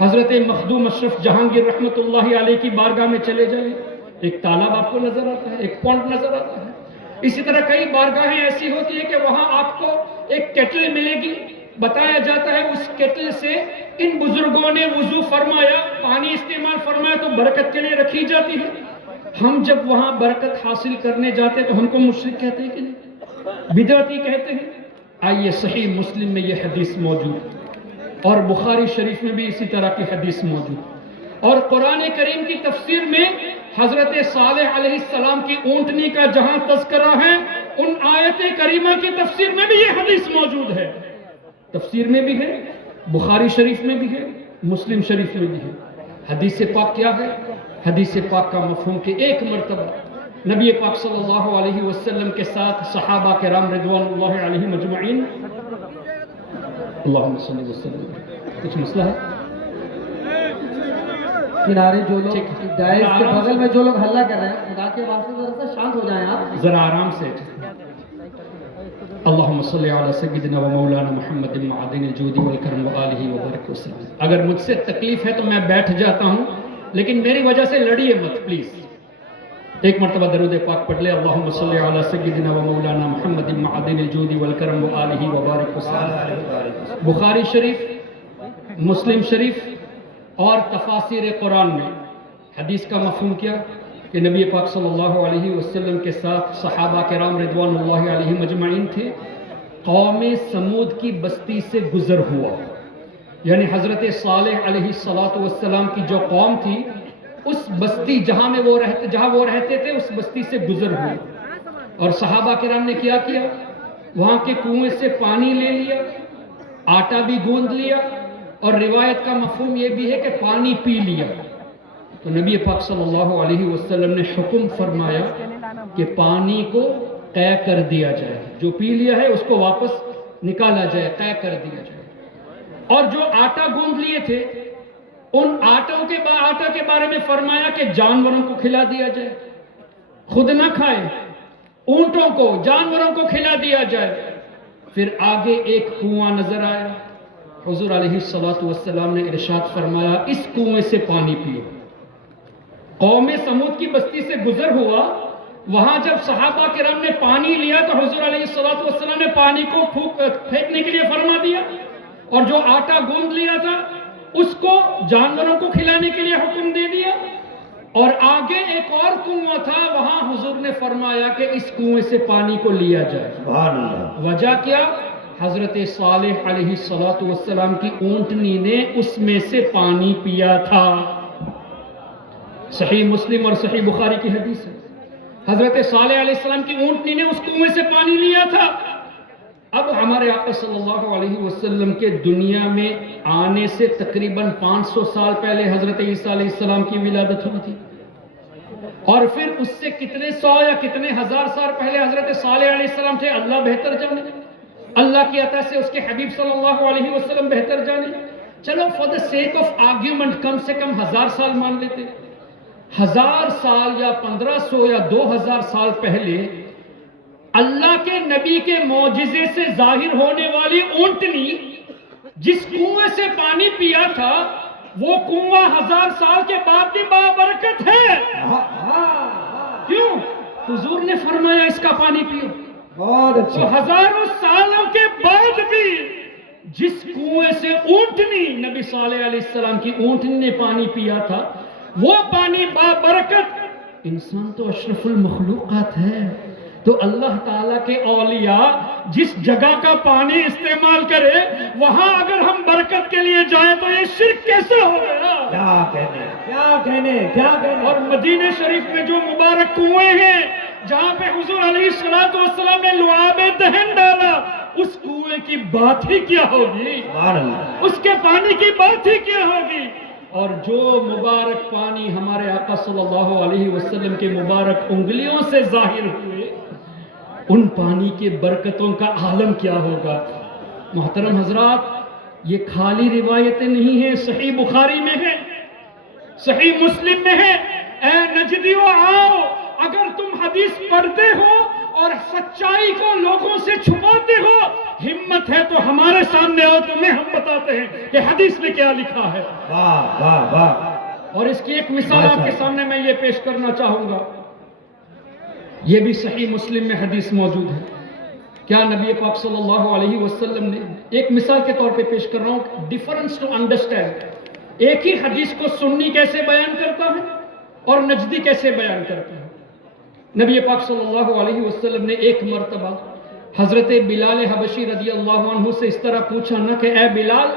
حضرت مخدوم اشرف جہانگیر رحمۃ اللہ علیہ کی بارگاہ میں چلے جائیں، ایک تالاب آپ کو نظر آتا ہے، ایک پونڈ نظر آتا ہے۔ اسی طرح کئی بارگاہیں ایسی ہوتی ہیں کہ وہاں آپ کو ایک کیٹل ملے گی، بتایا جاتا ہے اس کیٹل سے ان بزرگوں نے وضو فرمایا، پانی استعمال فرمایا تو برکت کے لیے رکھی جاتی ہے۔ ہم جب وہاں برکت حاصل کرنے جاتے ہیں تو ہم کو مشرک کہتے ہیں کہ نہیں، بدعتی کہتے ہیں؟ آئیے صحیح مسلم میں یہ حدیث موجود ہے، اور بخاری شریف میں بھی اسی طرح کی حدیث موجود ہے۔ اور قرآن کریم کی تفسیر میں حضرت صالح علیہ السلام کی اونٹنی کا جہاں تذکرہ ہے، ان آیت کریمہ کی تفسیر میں بھی یہ حدیث موجود ہے، تفسیر میں بھی ہے، بخاری شریف میں بھی ہے، مسلم شریف میں بھی ہے۔ حدیث پاک کیا ہے؟ حدیث پاک کا مفہوم کہ ایک مرتبہ نبی پاک صلی اللہ علیہ وسلم کے ساتھ صحابہ کرام رضوان اللہ علیہم اجمعین، اللہم صلی وسلم، کچھ مسئلہ ہے؟ کنارے جو لوگ ٹھیک ہے۔ ڈائز کے بغل میں جو لوگ ہلہ کر رہے ہیں، خدا کے واسطے ذرا سا شانت ہو جائیں آپ۔ ذرا آرام سے۔ اللہم صلی علی سیدنا و مولانا محمد معدن الجود والکرم وآلہ وبارک وسلم۔ اگر مجھ سے تکلیف ہے تو میں بیٹھ جاتا ہوں، لیکن میری وجہ سے لڑیے مت پلیز۔ ایک مرتبہ درود پاک پڑھ لے، اللہم صلی علی سیدنا و مولانا محمد معدن الجود والکرم وآلہ وبارک وسلم۔ بخاری شریف، مسلم شریف اور تفاسیر قرآن میں حدیث کا مفہوم کیا کہ نبی پاک صلی اللہ علیہ وسلم کے ساتھ صحابہ کرام رضوان اللہ علیہم اجمعین تھے، قوم سمود کی بستی سے گزر ہوا، یعنی حضرت صالح علیہ السلام کی جو قوم تھی، اس بستی جہاں وہ رہتے تھے، اس بستی سے گزر ہوئی، اور صحابہ کرام نے کیا کیا؟ وہاں کے کنویں سے پانی لے لیا، آٹا بھی گوندھ لیا، اور روایت کا مفہوم یہ بھی ہے کہ پانی پی لیا۔ تو نبی پاک صلی اللہ علیہ وسلم نے حکم فرمایا کہ پانی کو قے کر دیا جائے، جو پی لیا ہے اس کو واپس نکالا جائے، قے کر دیا جائے۔ اور جو آٹا گوندھ لیے تھے، ان آٹا کے بارے میں فرمایا کہ جانوروں کو کھلا دیا جائے، خود نہ کھائے، اونٹوں کو، جانوروں کو کھلا دیا جائے۔ پھر آگے ایک کنواں نظر آیا، حضور علیہ السلام نے ارشاد فرمایا اس کنویں سے پانی پیو۔ قوم سمود کی بستی سے گزر ہوا، وہاں جب صحابہ کرام نے پانی لیا تو حضور علیہ السلام نے پانی کو پھینکنے کے لیے فرما دیا، اور جو آٹا گوندھ لیا تھا اس کو جانوروں کو کھلانے کے لیے حکم دے دیا۔ اور آگے ایک اور کنواں تھا، وہاں حضور نے فرمایا کہ اس کنویں سے پانی کو لیا جائے۔ سبحان اللہ۔ وجہ کیا؟ حضرت صالح علیہ السلام کی اونٹنی نے اس میں سے پانی پیا تھا۔ صحیح مسلم اور صحیح بخاری کی حدیث ہے، حضرت صالح علیہ السلام کی اونٹنی نے اس کنویں سے پانی لیا تھا۔ اب ہمارے آقا صلی اللہ علیہ وسلم کے دنیا میں آنے سے تقریباً 500 سال پہلے حضرت عیسیٰ علیہ السلام کی ولادت ہوئی تھی، اور پھر اس سے کتنے سو یا کتنے ہزار سال پہلے حضرت صالح علیہ السلام تھے، اللہ بہتر جانے، اللہ کی عطا سے اس کے حبیب صلی اللہ علیہ وسلم بہتر جانے۔ چلو for the sake of argument کم سے کم 1000 سال مان لیتے۔ 1000 سال یا 1500 یا 2000 سال پہلے اللہ کے نبی کے معجزے سے ظاہر ہونے والی اونٹنی جس کنویں سے پانی پیا تھا، وہ کنواں 1000 سال کے بعد بھی بابرکت ہے۔ کیوں؟ حضور نے فرمایا اس کا پانی پیو۔ بہت تو اچھا۔ ہزاروں سالوں کے بعد بھی جس کنویں سے اونٹنی نبی صالح علیہ السلام کی اونٹنی نے پانی پیا تھا، وہ پانی بابرکت۔ انسان تو اشرف المخلوقات ہے، تو اللہ تعالیٰ کے اولیاء جس جگہ کا پانی استعمال کرے، وہاں اگر ہم برکت کے لیے جائیں تو یہ شرک کیسے ہو گیا؟ کیا کہنے، کیا کہنے، کیا کہنے۔ اور مدینہ شریف میں جو مبارک کنویں ہیں جہاں پہ حضور علیہ السلام نے لعاب دہن ڈالا، اس کنویں کی بات ہی کیا ہوگی؟ سبحان اللہ۔ اس کے پانی کی بات ہی کیا ہوگی؟ اور جو مبارک پانی ہمارے آقا صلی اللہ علیہ وسلم کے مبارک انگلیوں سے ظاہر ہوئے، ان پانی کے برکتوں کا عالم کیا ہوگا؟ محترم حضرات، یہ خالی روایتیں نہیں ہیں، صحیح بخاری میں ہے، صحیح مسلم میں ہے۔ اے نجدیو آؤ، اگر تم حدیث پڑھتے ہو اور سچائی کو لوگوں سے چھپاتے ہو، ہمت ہے تو ہمارے سامنے آؤ، تمہیں ہم بتاتے ہیں کہ حدیث میں کیا لکھا ہے۔ واہ واہ واہ۔ اور اس کی ایک مثال آپ کے سامنے میں یہ پیش کرنا چاہوں گا، یہ بھی صحیح مسلم میں حدیث موجود ہے۔ کیا نبی پاک صلی اللہ علیہ وسلم نے، ایک مثال کے طور پہ پیش کر رہا ہوں، ڈیفرنس ٹو انڈرسٹینڈ، ایک ہی حدیث کو سنی کیسے بیان کرتا ہے اور نجدی کیسے بیان کرتا ہے۔ نبی پاک صلی اللہ علیہ وسلم نے ایک مرتبہ حضرت بلال حبشی رضی اللہ عنہ سے اس طرح پوچھا نا کہ اے بلال،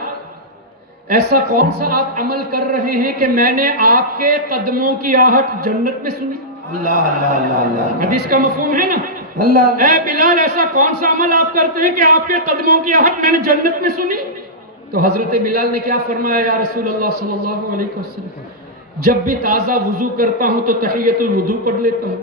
ایسا کون سا آپ عمل کر رہے ہیں کہ میں نے آپ کے قدموں کی آہٹ جنت میں سنی؟ اللہ اللہ اللہ اللہ حدیث کا مفہوم ہے نا؟ اللہ اے بلال ایسا کون سا عمل آپ کرتے ہیں کہ آپ کے قدموں کی آہٹ میں نے جنت میں سنی؟ تو حضرت بلال نے کیا فرمایا؟ یا رسول اللہ صلی اللہ علیہ وسلم، جب بھی تازہ وضو کرتا ہوں تو تحیۃ الوضو پڑھ لیتا ہوں۔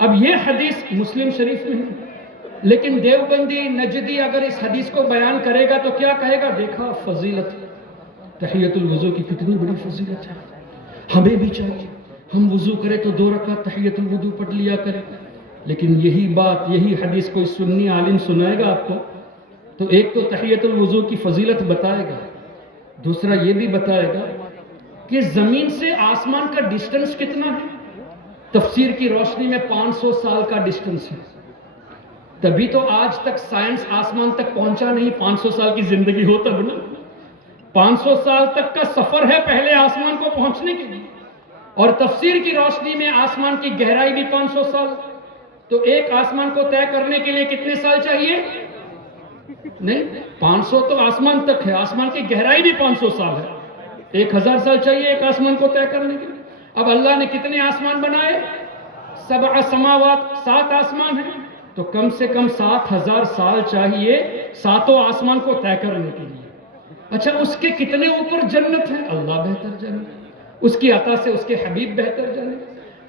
اب یہ حدیث مسلم شریف میں ہے، لیکن دیوبندی نجدی اگر اس حدیث کو بیان کرے گا تو کیا کہے گا؟ دیکھا فضیلت تحیۃ الوضو کی کتنی بڑی فضیلت ہے، ہمیں بھی چاہیے ہم وضو کرے تو 2 رکعت تحیۃ الوضو پڑھ لیا کریں۔ لیکن یہی بات، یہی حدیث کوئی سنی عالم سنائے گا آپ کو تو ایک تو تحیۃ الوضو کی فضیلت بتائے گا، دوسرا یہ بھی بتائے گا کہ زمین سے آسمان کا ڈسٹنس کتنا ہے۔ تفسیر کی روشنی میں 500 سال کا ڈسٹنس ہے، تبھی تو آج تک سائنس آسمان تک پہنچا نہیں۔ 500 سال کی زندگی ہو تب نا، 500 سال تک کا سفر ہے پہلے آسمان کو پہنچنے کے لیے، اور تفسیر کی روشنی میں آسمان کی گہرائی بھی 500 سال۔ تو ایک آسمان کو طے کرنے کے لیے کتنے سال چاہیے؟ نہیں، 500 تو آسمان تک ہے، آسمان کی گہرائی بھی 500 سال ہے، 1000 سال چاہیے ایک آسمان کو طے کرنے کے لیے۔ اب اللہ نے کتنے آسمان بنائے؟ 7 سماوات، 7 آسمان ہیں، تو کم سے کم 7000 سال چاہیے 7 آسمان کو طے کرنے کے لیے۔ اچھا، اس کے کتنے اوپر جنت ہے؟ اللہ بہتر جانے، اس کی عطا سے اس کے حبیب بہتر جانے۔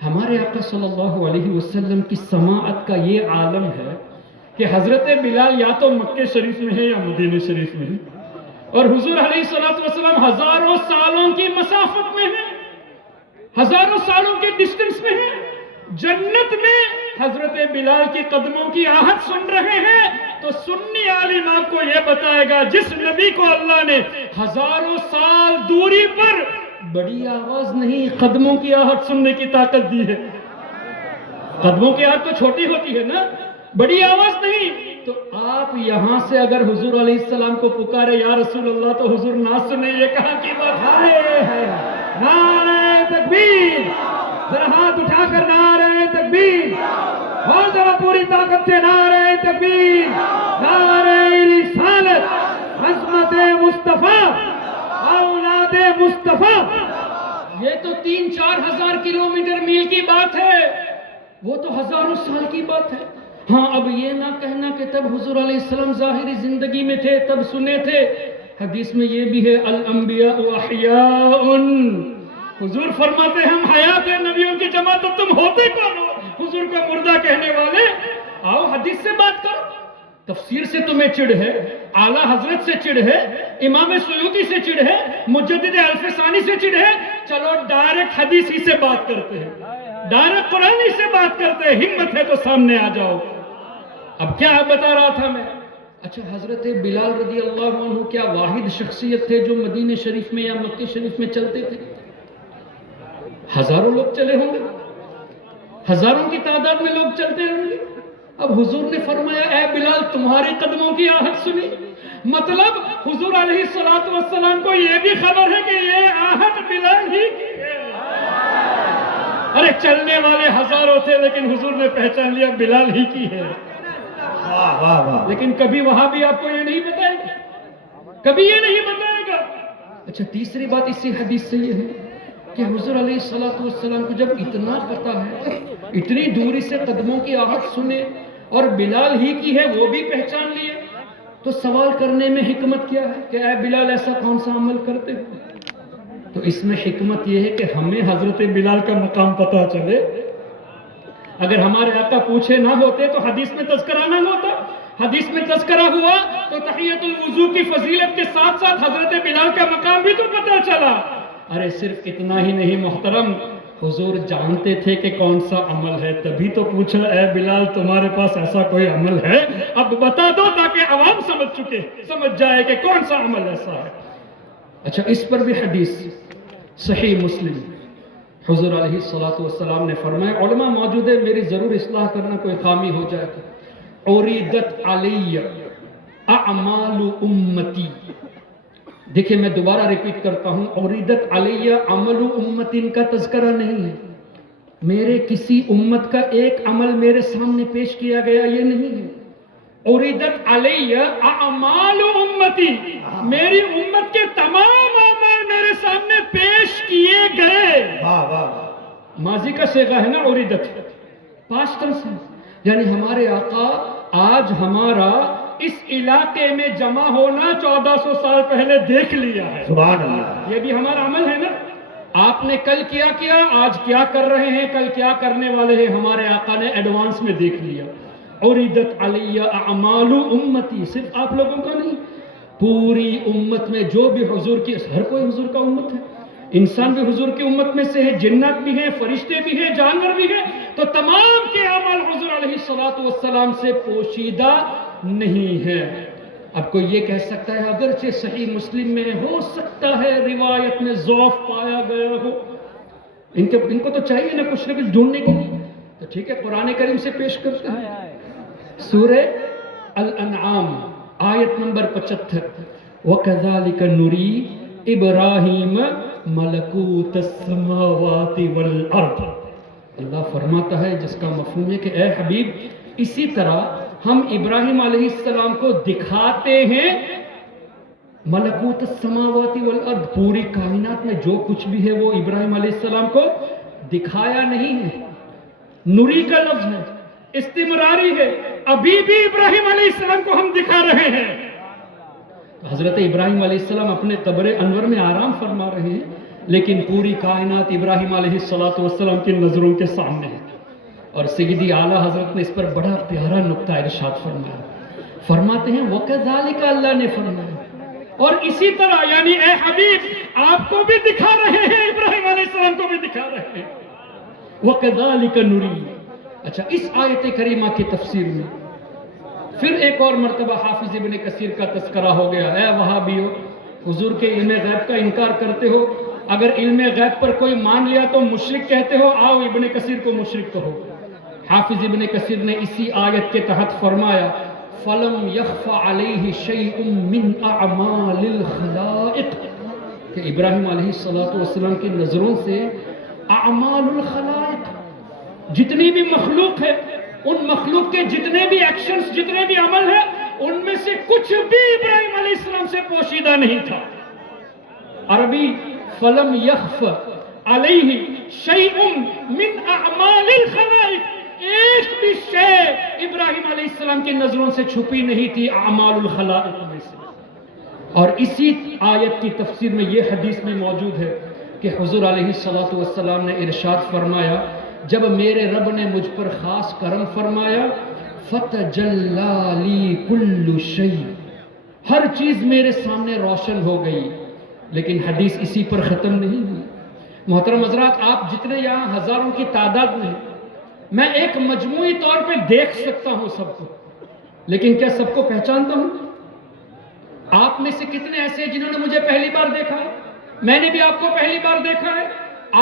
ہمارے آقا صلی اللہ علیہ وسلم کی سماعت کا یہ عالم ہے کہ حضرت بلال یا تو مکہ شریف میں ہے یا مدینہ شریف میں ہے، اور حضور علیہ السلام ہزاروں سالوں کی مسافت میں ہے، ہزاروں سالوں کے ڈسٹنس میں ہے، جنت میں حضرت بلال کی قدموں کی آہٹ سن رہے ہیں۔ تو سنی عالم آپ کو یہ بتائے گا جس نبی کو اللہ نے ہزاروں سال دوری پر بڑی آواز نہیں، قدموں کی آہٹ سننے کی طاقت دی ہے۔ قدموں کی آہٹ تو چھوٹی ہوتی ہے نا، بڑی آواز نہیں۔ تو آپ یہاں سے اگر حضور علیہ السلام کو پکارے یا رسول اللہ تو حضور نہ سنے، یہ کہاں کی بات ہے؟ نعرہ تکبیر! ذرا ہاتھ اٹھا کر نعرہ تکبیر! اور ذرا پوری طاقت سے نعرہ تکبیر! نعرہ رسالت! عظمت مصطفیٰ! اولاد مصطفیٰ! یہ تو 3-4 ہزار کلومیٹر میل کی بات ہے، وہ تو ہزاروں سال کی بات ہے۔ ہاں، اب یہ نہ کہنا کہ تب حضور علیہ السلام ظاہری زندگی میں تھے تب سنے تھے۔ حدیث میں یہ بھی ہے الانبیاء احیاء، حضور فرماتے ہیں ہم حیات ہیں، نبیوں کی جماعت، تو تم ہوتے کون ہو حضور کو مردہ کہنے والے؟ آؤ حدیث سے بات کرو، تفسیر سے تمہیں چڑ ہے، اعلیٰ حضرت سے چڑ ہے، امام سیوطی سے چڑ ہے، مجدد الفسانی سے چڑ ہے، چلو ڈائریکٹ حدیث ہی سے بات کرتے ہیں، ڈائریکٹ قرآن ہی سے بات کرتے ہیں، ہمت ہے تو سامنے آ جاؤ۔ اب کیا بتا رہا تھا میں؟ اچھا، حضرت بلال رضی اللہ عنہ کیا واحد شخصیت تھے جو مدینہ شریف میں یا مکہ شریف میں چلتے تھے؟ ہزاروں لوگ چلے ہوں گے، ہزاروں کی تعداد میں لوگ چلتے ہوں گے۔ اب حضور نے فرمایا اے بلال تمہاری قدموں کی آہٹ سنی، مطلب حضور علیہ السلام کو یہ بھی خبر ہے کہ یہ آہٹ بلال ہی کی ہے۔ ارے چلنے والے ہزاروں تھے لیکن حضور نے پہچان لیا بلال ہی کی ہے۔ واہ واہ واہ! لیکن کبھی وہاں بھی آپ کو یہ نہیں بتائے گا، کبھی یہ نہیں بتائے گا۔ اچھا، تیسری بات اسی حدیث سے یہ ہے کہ حضور علیہ السلام کو جب اتنا پتا ہے، اتنی دوری سے قدموں کی آہٹ سنے اور بلال ہی کی ہے وہ بھی پہچان لیے، تو سوال کرنے میں حکمت کیا ہے کہ اے بلال ایسا کون سا عمل کرتے ہو؟ تو اس میں حکمت یہ ہے کہ ہمیں حضرت بلال کا مقام پتہ چلے۔ اگر ہمارے آقا پوچھے نہ ہوتے تو حدیث میں تذکرہ نہ ہوتا، حدیث میں تذکرہ ہوا تو تحیۃ الوضو کی فضیلت کے ساتھ ساتھ حضرت بلال کا مقام بھی تو پتہ چلا۔ ارے صرف اتنا ہی نہیں محترم، حضور جانتے تھے کہ کون سا عمل ہے، تبھی تو پوچھا اے بلال تمہارے پاس ایسا کوئی عمل ہے؟ اب بتا دو تاکہ عوام سمجھ جائے کہ کون سا عمل ایسا ہے۔ اچھا، اس پر بھی حدیث صحیح مسلم، حضور علیہ السلام نے فرمایا، علماء موجود ہے میری ضرور اصلاح کرنا کوئی خامی ہو جائے تو، عُرِضَتْ عَلَيَّ اعمال امتی۔ دیکھیں میں دوبارہ ریپیٹ کرتا ہوں، عُرِضَتْ عَلَيَّ عمل امتی کا تذکرہ نہیں ہے، میرے کسی امت کا ایک عمل میرے سامنے پیش کیا گیا یہ نہیں ہے۔ عُرِضَتْ عَلَيَّ اعمال امتی، میری امت کے تمام اعمال میرے سامنے پیش کیے گئے. واہ واہ. ماضی کا صیغہ ہے نا عریدت، پاسٹ ٹینس ہے، یعنی ہمارے آقا آج ہمارا اس علاقے میں جمع ہونا 1400 سال پہلے دیکھ لیا ہے. سبحان اللہ. یہ بھی ہمارا عمل ہے نا. آپ نے کل کیا آج کیا کر رہے ہیں، کل کیا کرنے والے ہیں، ہمارے آقا نے ایڈوانس میں دیکھ لیا. عریدت علی اعمال امتی، صرف آپ لوگوں کا نہیں، پوری امت میں جو بھی حضور کی، ہر کوئی حضور کا امت ہے، انسان بھی حضور کی امت میں سے ہے، جنات بھی ہیں، فرشتے بھی ہیں، جانور بھی ہیں، تو تمام کے اعمال حضور علیہ الصلوۃ والسلام سے پوشیدہ نہیں ہے. اب کوئی یہ کہہ سکتا ہے اگرچہ صحیح مسلم میں ہو سکتا ہے روایت میں ضعف پایا گیا ہو، ان کو تو چاہیے نا کچھ نہ کچھ ڈھونڈنے کے لیے، تو ٹھیک ہے قرآن کریم سے پیش کرتے ہیں. سورہ الانعام آیت نمبر 75، وَكَذَلِكَ نُرِي إِبْرَاهِيمَ مَلَكُوتَ السَّمَاوَاتِ وَالْأَرْضِ. اللہ فرماتا ہے جس کا مفہوم ہے کہ اے حبیب اسی طرح ہم ابراہیم علیہ السلام کو دکھاتے ہیں ملکوت السماوات والارض، پوری کائنات میں جو کچھ بھی ہے وہ ابراہیم علیہ السلام کو دکھایا نہیں ہے. نوری کا لفظ ہے، استمراری ہے، ابھی بھی ابراہیم علیہ السلام کو ہم دکھا رہے ہیں. حضرت ابراہیم علیہ السلام اپنے قبر انور میں آرام فرما رہے ہیں، لیکن پوری کائنات ابراہیم علیہ السلام کی نظروں کے سامنے ہے. اور سیدی اعلیٰ حضرت نے اس پر بڑا پیارا نقطہ ارشاد فرمایا. فرماتے ہیں وَكَذَلِكَ، اللہ نے فرمایا اور اسی طرح، یعنی اے حبیب آپ کو بھی دکھا رہے ہیں، ابراہیم علیہ السلام کو بھی دکھا رہے ہیں. وَكَذَلِكَ نُرِي. اچھا، اس آیت کریمہ کی تفسیر میں پھر ایک اور مرتبہ حافظ ابن کثیر کا تذکرہ ہو گیا. اے وہابیو، حضور کے علم غیب کا انکار کرتے ہو، اگر علم غیب پر کوئی مان لیا تو مشرک کہتے ہو، آؤ ابن کثیر کو مشرک کہو. حافظ ابن کثیر نے اسی آیت کے تحت فرمایا فَلَمْ يَخْفَ عَلَيْهِ شَيْءٌ مِّنْ أَعْمَالِ الْخَلَائِقِ، کہ ابراہیم علیہ السلام کی نظروں سے اعمال الخلائق، جتنی بھی مخلوق ہے، ان مخلوق کے جتنے بھی ایکشنز، جتنے بھی عمل ہیں، ان میں سے کچھ بھی ابراہیم علیہ السلام سے پوشیدہ نہیں تھا. عربی فَلَمْ يَخْفَ عَلَيْهِ شَيْءٌ مِّنْ أَعْمَالِ الْخَلَائِقِ، ایک بھی شے ابراہیم علیہ السلام کی نظروں سے چھپی نہیں تھی اعمال الخلائق میں سے. اور اسی آیت کی تفسیر میں یہ حدیث میں موجود ہے کہ حضور علیہ السلام نے ارشاد فرمایا جب میرے رب نے مجھ پر خاص کرم فرمایا فَتَجَلَّى لِي كُلُّ شَيْءٍ، ہر چیز میرے سامنے روشن ہو گئی. لیکن حدیث اسی پر ختم نہیں ہوئی. محترم حضرات، آپ جتنے یہاں ہزاروں کی تعداد میں، میں ایک مجموعی طور پہ دیکھ سکتا ہوں سب کو، لیکن کیا سب کو پہچانتا ہوں؟ آپ میں سے کتنے ایسے ہیں جنہوں نے مجھے پہلی بار دیکھا ہے؟ میں نے بھی آپ کو پہلی بار دیکھا ہے.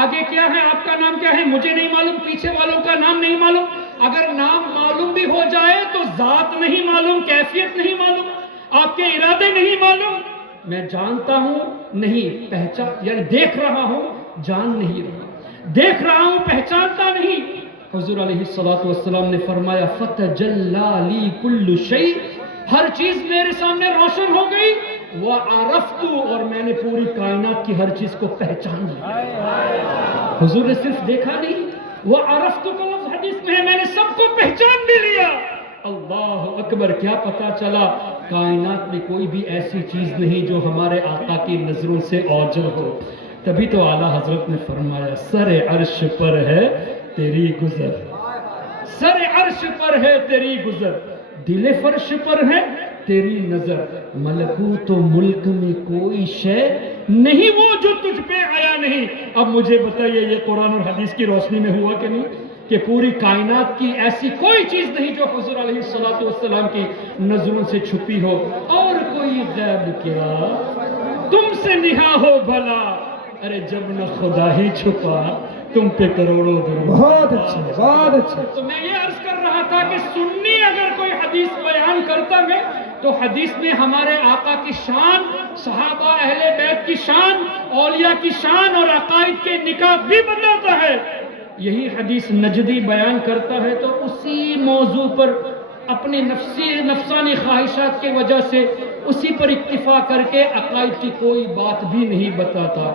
آگے کیا ہے، آپ کا نام کیا ہے مجھے نہیں معلوم، پیچھے والوں کا نام نہیں معلوم. اگر نام معلوم بھی ہو جائے تو ذات نہیں معلوم، کیفیت نہیں معلوم، آپ کے ارادے نہیں معلوم. میں جانتا ہوں نہیں، پہچان، یعنی دیکھ رہا ہوں، جان نہیں رہا، دیکھ رہا ہوں، پہچانتا نہیں. حضور علیہ السلام نے فرمایا فَتَجَلَّى لِي كُلُّ شَيْءٍ، ہر چیز میرے سامنے روشن ہو گئی. وَعَرَفْتُ، اور میں نے پوری کائنات کی ہر چیز کو پہچان لیا. حضور نے صرف دیکھا نہیں، وَعَرَفْتُ کا لفظ حدیث میں ہے، میں نے سب کو پہچان بھی لیا. اللہ اکبر! کیا پتا چلا کائنات میں کوئی بھی ایسی چیز نہیں جو ہمارے آقا کی نظروں سے اوجل ہو. تبھی تو اعلیٰ حضرت نے فرمایا سر عرش پر ہے تیری گزر، سر عرش پر ہے تیری گزر، دل فرش پر ہے تیری نظر، ملکوت و ملک میں کوئی شے نہیں وہ جو تجھ پہ آیا نہیں. اب مجھے بتائیے یہ قرآن اور حدیث کی روشنی میں ہوا کہ نہیں کہ پوری کائنات کی ایسی کوئی چیز نہیں جو حضور علیہ السلام کی نظروں سے چھپی ہو. اور کوئی غیب کیا تم سے نہا ہو بھلا، ارے جب نہ خدا ہی چھپا تم پہ کروڑوں درود. بہت اچھا، بہت اچھا. تو میں یہ عرض کر رہا تھا کہ سنی اگر کوئی حدیث بیان کرتا ہے تو حدیث میں ہمارے آقا کی شان، صحابہ اہل بیت کی شان، اولیاء کی شان اور عقائد کے نکات بھی بتاتا ہے. یہی حدیث نجدی بیان کرتا ہے تو اسی موضوع پر اپنے نفسانی خواہشات کی وجہ سے اسی پر اکتفا کر کے عقائد کی کوئی بات بھی نہیں بتاتا.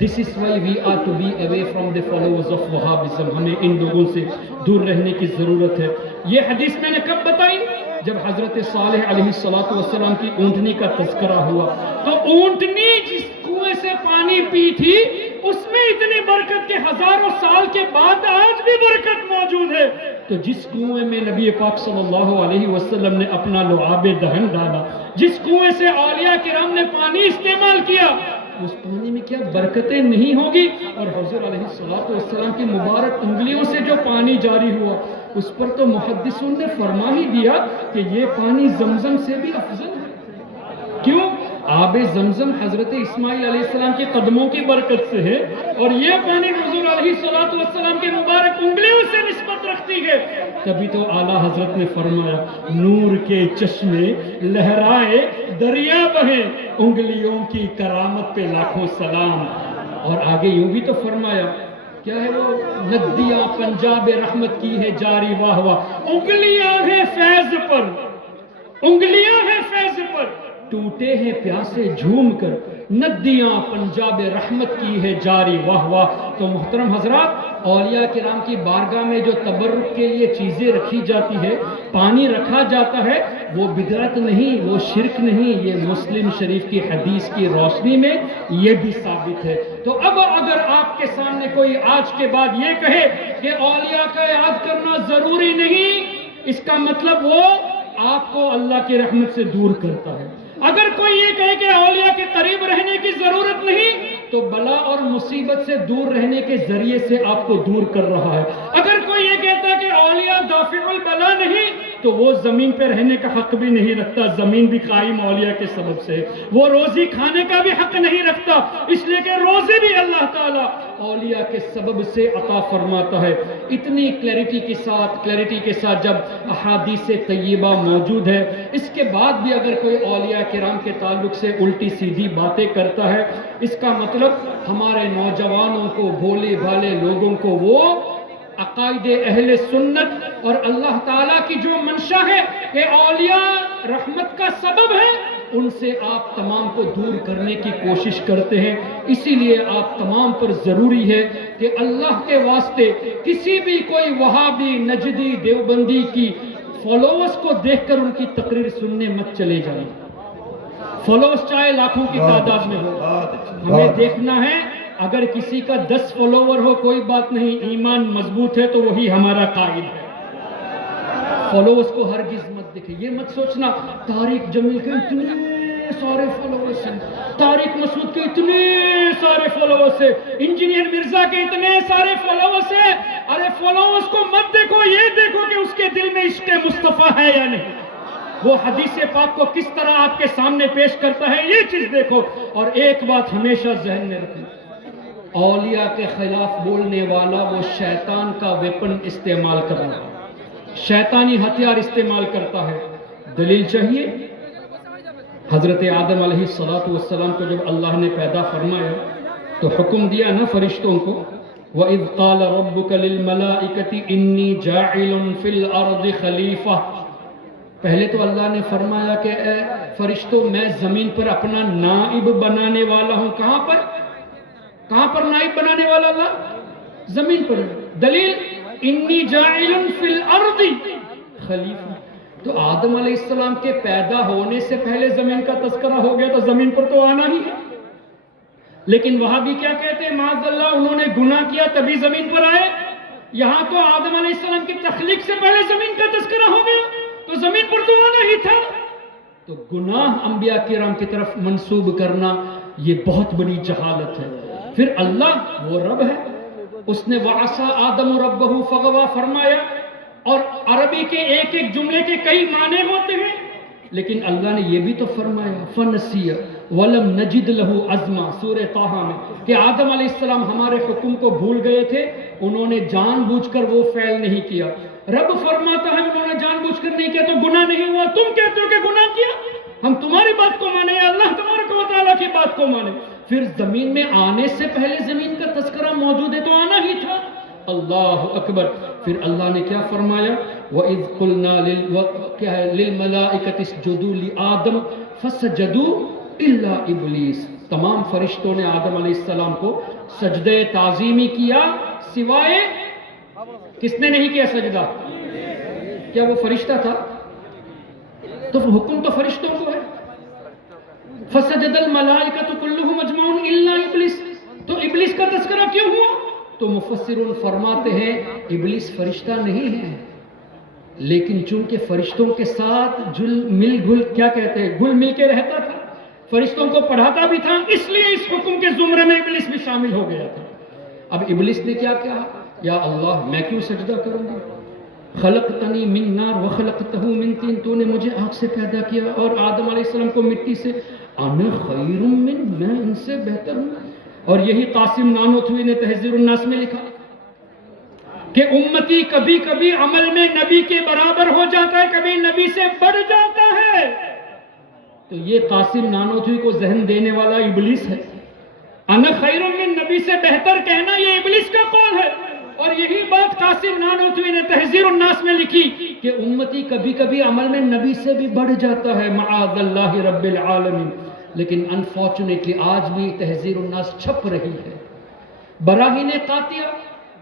This is why we are to be away from the followers of Wahhabism. ہمیں ان لوگوں سے دور رہنے کی ضرورت ہے. یہ حدیث میں نے کب بتائی؟ جب حضرت صالح علیہ السلام کی اونٹنی کا تذکرہ ہوا. تو اونٹنی جس کنویں سے پانی پی تھی اس میں اتنی برکت کے ہزاروں سال کے بعد آج بھی برکت موجود ہے. تو جس کنویں میں نبی پاک صلی اللہ علیہ وسلم نے اپنا لعاب دہن ڈالا، جس کنویں سے اولیاء کرام نے پانی استعمال کیا، اس پانی میں کیا برکتیں نہیں ہوگی؟ اور حضور علیہ السلام کی مبارک انگلیوں سے جو پانی جاری ہوا اس پر تو محدثون نے فرما ہی دیا کہ یہ پانی زمزم سے بھی افضل ہے. کیوں؟ آب زمزم حضرت اسماعیل علیہ السلام کے قدموں کی برکت سے ہے، اور یہ پانی حضور علیہ السلام کے مبارک انگلیوں سے نسبت رکھتی ہے. تبھی تو اعلیٰ حضرت نے فرمایا نور کے چشمے لہرائے دریا بہیں، انگلیوں کی کرامت پہ لاکھوں سلام. اور آگے یوں بھی تو فرمایا، کیا ہے وہ؟ ندیاں پنجاب رحمت کی ہے جاری واہ واہ، انگلیاں ہیں فیض پر، انگلیاں ہیں فیض پر، ٹوٹے ہیں پیاسے جھوم کر، ندیاں پنجاب رحمت کی ہے جاری واہ واہ. تو محترم حضرات، اولیاء کرام کی بارگاہ میں جو تبرک کے لیے چیزیں رکھی جاتی ہے، پانی رکھا جاتا ہے، وہ بدعت نہیں، وہ شرک نہیں. یہ مسلم شریف کی حدیث کی روشنی میں یہ بھی ثابت ہے. تو اب اگر آپ کے سامنے کوئی آج کے بعد یہ کہے کہ اولیاء کا یاد کرنا ضروری نہیں، اس کا مطلب وہ آپ کو اللہ کی رحمت سے دور کرتا ہے. اگر کوئی یہ کہے کہ اولیاء کے قریب رہنے کی ضرورت نہیں، تو بلا اور مصیبت سے دور رہنے کے ذریعے سے آپ کو دور کر رہا ہے. اگر کوئی یہ کہتا ہے کہ اولیاء دافع البلا نہیں، تو وہ زمین پہ رہنے کا حق بھی نہیں رکھتا. زمین بھی قائم اولیاء کے سبب سے. وہ روزی کھانے کا بھی حق نہیں رکھتا، اس لیے کہ روزی بھی اللہ تعالیٰ اولیاء کے سبب سے عطا فرماتا ہے. اتنی کلیرٹی کے ساتھ جب احادیث طیبہ موجود ہے، اس کے بعد بھی اگر کوئی اولیاء کرام کے تعلق سے الٹی سیدھی باتیں کرتا ہے، اس کا مطلب ہمارے نوجوانوں کو، بھولے بھالے لوگوں کو، وہ عقائد اہل سنت اور اللہ تعالیٰ کی جو منشا ہے کہ اولیاء رحمت کا سبب ہے، ان سے آپ تمام کو دور کرنے کی کوشش کرتے ہیں. اسی لیے آپ تمام پر ضروری ہے کہ اللہ کے واسطے کسی بھی کوئی وہابی، نجدی، دیوبندی کی فالوورز کو دیکھ کر ان کی تقریر سننے مت چلے جائیں. فالوورز چاہے لاکھوں کی تعداد میں ہو، ہمیں دیکھنا ہے اگر کسی کا 10 فالوور ہو کوئی بات نہیں، ایمان مضبوط ہے تو وہی ہمارا قائد ہے. فالوورز کو ہرگز مت دیکھیں. یہ مت سوچنا طارق جمیل کے اتنے سارے فالوورز ہیں، طارق مسعود کے اتنے سارے فالوورز ہیں، انجینئر مرزا کے اتنے سارے فالوورز ہیں. ارے فالوورز کو مت دیکھو، یہ دیکھو کہ اس کے دل میں عشق مصطفیٰ ہے یا نہیں. وہ حدیث پاک کو کس طرح آپ کے سامنے پیش کرتا ہے، یہ چیز دیکھو. اور ایک بات ہمیشہ ذہن میں رکھیں، اولیاء کے خلاف بولنے والا وہ شیطان کا ویپن استعمال کرنا، شیطانی ہتھیار استعمال کرتا ہے. دلیل چاہیے؟ حضرت آدم علیہ السلام کو جب اللہ نے پیدا فرمایا تو حکم دیا نا فرشتوں کو، وَإِذْ قَالَ رَبُّكَ لِلْمَلَائِكَةِ إِنِّي جَاعِلٌ فِي الْأَرْضِ خَلِيفَةً. پہلے تو اللہ نے فرمایا کہ اے فرشتوں، میں زمین پر اپنا نائب بنانے والا ہوں. کہاں پر نائب بنانے والا اللہ؟ زمین پر. دلیل انی جاعل فی الارض خلیفہ. تو آدم علیہ السلام کے پیدا ہونے سے پہلے زمین کا تذکرہ ہو گیا تو زمین پر تو آنا ہی ہے. لیکن وہاں بھی کیا کہتے ہیں؟ معاذ اللہ، انہوں نے گناہ کیا تبھی زمین پر آئے. یہاں تو آدم علیہ السلام کی تخلیق سے پہلے زمین کا تذکرہ ہو گیا تو زمین پر تو آنا ہی تھا. تو گناہ انبیاء کرام کی طرف منسوب کرنا یہ بہت بڑی جہالت ہے. پھر اللہ وہ رب ہے، اس نے وَعَصَىٰ آدَمُ رَبَّهُ فَغَوَىٰ فرمایا. اور عربی کے ایک ایک جملے کے کئی معنی ہوتے ہیں، لیکن اللہ نے یہ بھی تو فرمایا فَنَسِيَ وَلَمْ نَجِدْ لَهُ عَزْمًا سورہ طٰہٰ میں کہ آدم علیہ السلام ہمارے حکم کو بھول گئے تھے، انہوں نے جان بوجھ کر وہ فعل نہیں کیا. رب فرماتا ہے انہوں نے جان بوجھ کر نہیں کیا تو گناہ نہیں ہوا. تم کہتے ہو کہ گناہ کیا. ہم تمہاری بات کو مانے یا اللہ تبارک و تعالیٰ کی بات کو مانے؟ پھر زمین میں آنے سے پہلے زمین کا تذکرہ موجود ہے تو آنا ہی تھا. اللہ اکبر. پھر اللہ نے کیا فرمایا وَإِذْ قُلْنَا لِلْمَلَائِكَةِ اسْجُدُوا لِآدَمَ فَسَجَدُوا إِلَّا إِبْلِيسَ، تمام فرشتوں نے آدم علیہ السلام کو سجدہ تعظیمی کیا سوائے کس نے نہیں کیا سجدہ؟ کیا وہ فرشتہ تھا؟ تو حکم تو فرشتوں کو ہے. فَسَجَدَ الْمَلَائِكَةُ كُلُّهُمْ أَجْمَعُونَ إِلَّا إِبْلِيسَ، تو ابلیس کا تذکرہ کیوں ہوا؟ تو مفسرون فرماتے ہیں ابلیس فرشتہ نہیں ہے، لیکن چونکہ فرشتوں کے ساتھ گل مل کے رہتا تھا، فرشتوں کو پڑھاتا بھی تھا، اس لیے اس حکم کے زمرے میں ابلیس بھی شامل ہو گیا تھا. اب ابلیس نے کیا کہا؟ یا اللہ میں کیوں سجدہ کروں گا؟ خلقتنی من نار وخلقتہ من طین، تو نے مجھے آگ سے پیدا کیا اور آدم علیہ السلام کو مٹی سے. انا خیر من، میں ان سے بہتر ہوں. اور یہی قاسم نانوتوی نے تہذیب الناس میں لکھا کہ امتی کبھی کبھی عمل میں نبی کے برابر ہو جاتا ہے، کبھی نبی سے بڑھ جاتا ہے. تو یہ قاسم نانوتوی کو ذہن دینے والا ابلیس ہے. انا خیر من، نبی سے بہتر کہنا یہ ابلیس کا قول ہے. اور یہی بات قاسم نانوتوی نے تہذیب الناس میں لکھی کہ امتی کبھی کبھی عمل میں نبی سے بھی بڑھ جاتا ہے، معاذ اللہ رب العالمین. لیکن انفارچونیٹلی آج بھی تہذیب الناس چھپ رہی ہے. براہین قاطعہ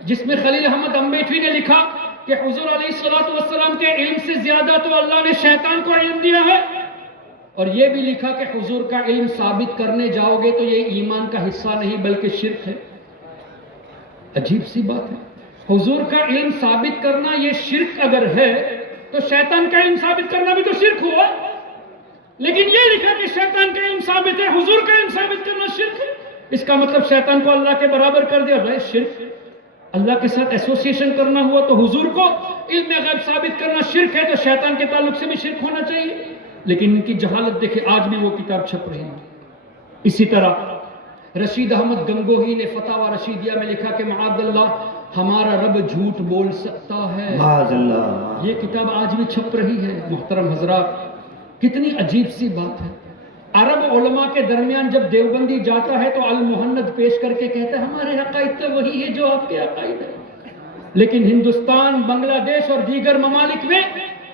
جس میں خلیل احمد امبیٹوی نے لکھا کہ حضور علیہ السلام کے علم سے زیادہ تو اللہ نے شیطان کو علم دیا ہے، اور یہ بھی لکھا کہ حضور کا علم ثابت کرنے جاؤ گے تو یہ ایمان کا حصہ نہیں بلکہ شرک ہے. عجیب سی بات ہے، حضور کا علم ثابت کرنا یہ شرک اگر ہے تو شیطان کا علم ثابت کرنا بھی تو شرک ہوا. لیکن یہ لکھا کہ شیطان کا علم ثابت ہے، حضور کا علم ثابت کرنا شرک ہے. اس کا مطلب شیطان کو اللہ کے برابر کر دیا. رہے شرک، اللہ کے ساتھ ایسوسیشن کرنا ہوا تو حضور کو علم غیب ثابت کرنا شرک ہے، تو شیطان کے تعلق سے بھی شرک ہونا چاہیے. لیکن ان کی جہالت دیکھیں، آج بھی وہ کتاب چھپ رہی ہے. اسی طرح رشید احمد گنگوہی نے فتاوی رشیدیہ میں لکھا کہ معاذ اللہ ہمارا رب جھوٹ بول سکتا ہے. معاذ اللہ. یہ کتاب آج بھی چھپ رہی ہے. محترم حضرات، کتنی عجیب سی بات ہے. عرب علماء کے درمیان جب دیوبندی جاتا ہے تو المحند پیش کر کے کہتا ہے ہمارے عقائد تو وہی ہے جو آپ کے عقائد ہیں. لیکن ہندوستان، بنگلہ دیش اور دیگر ممالک میں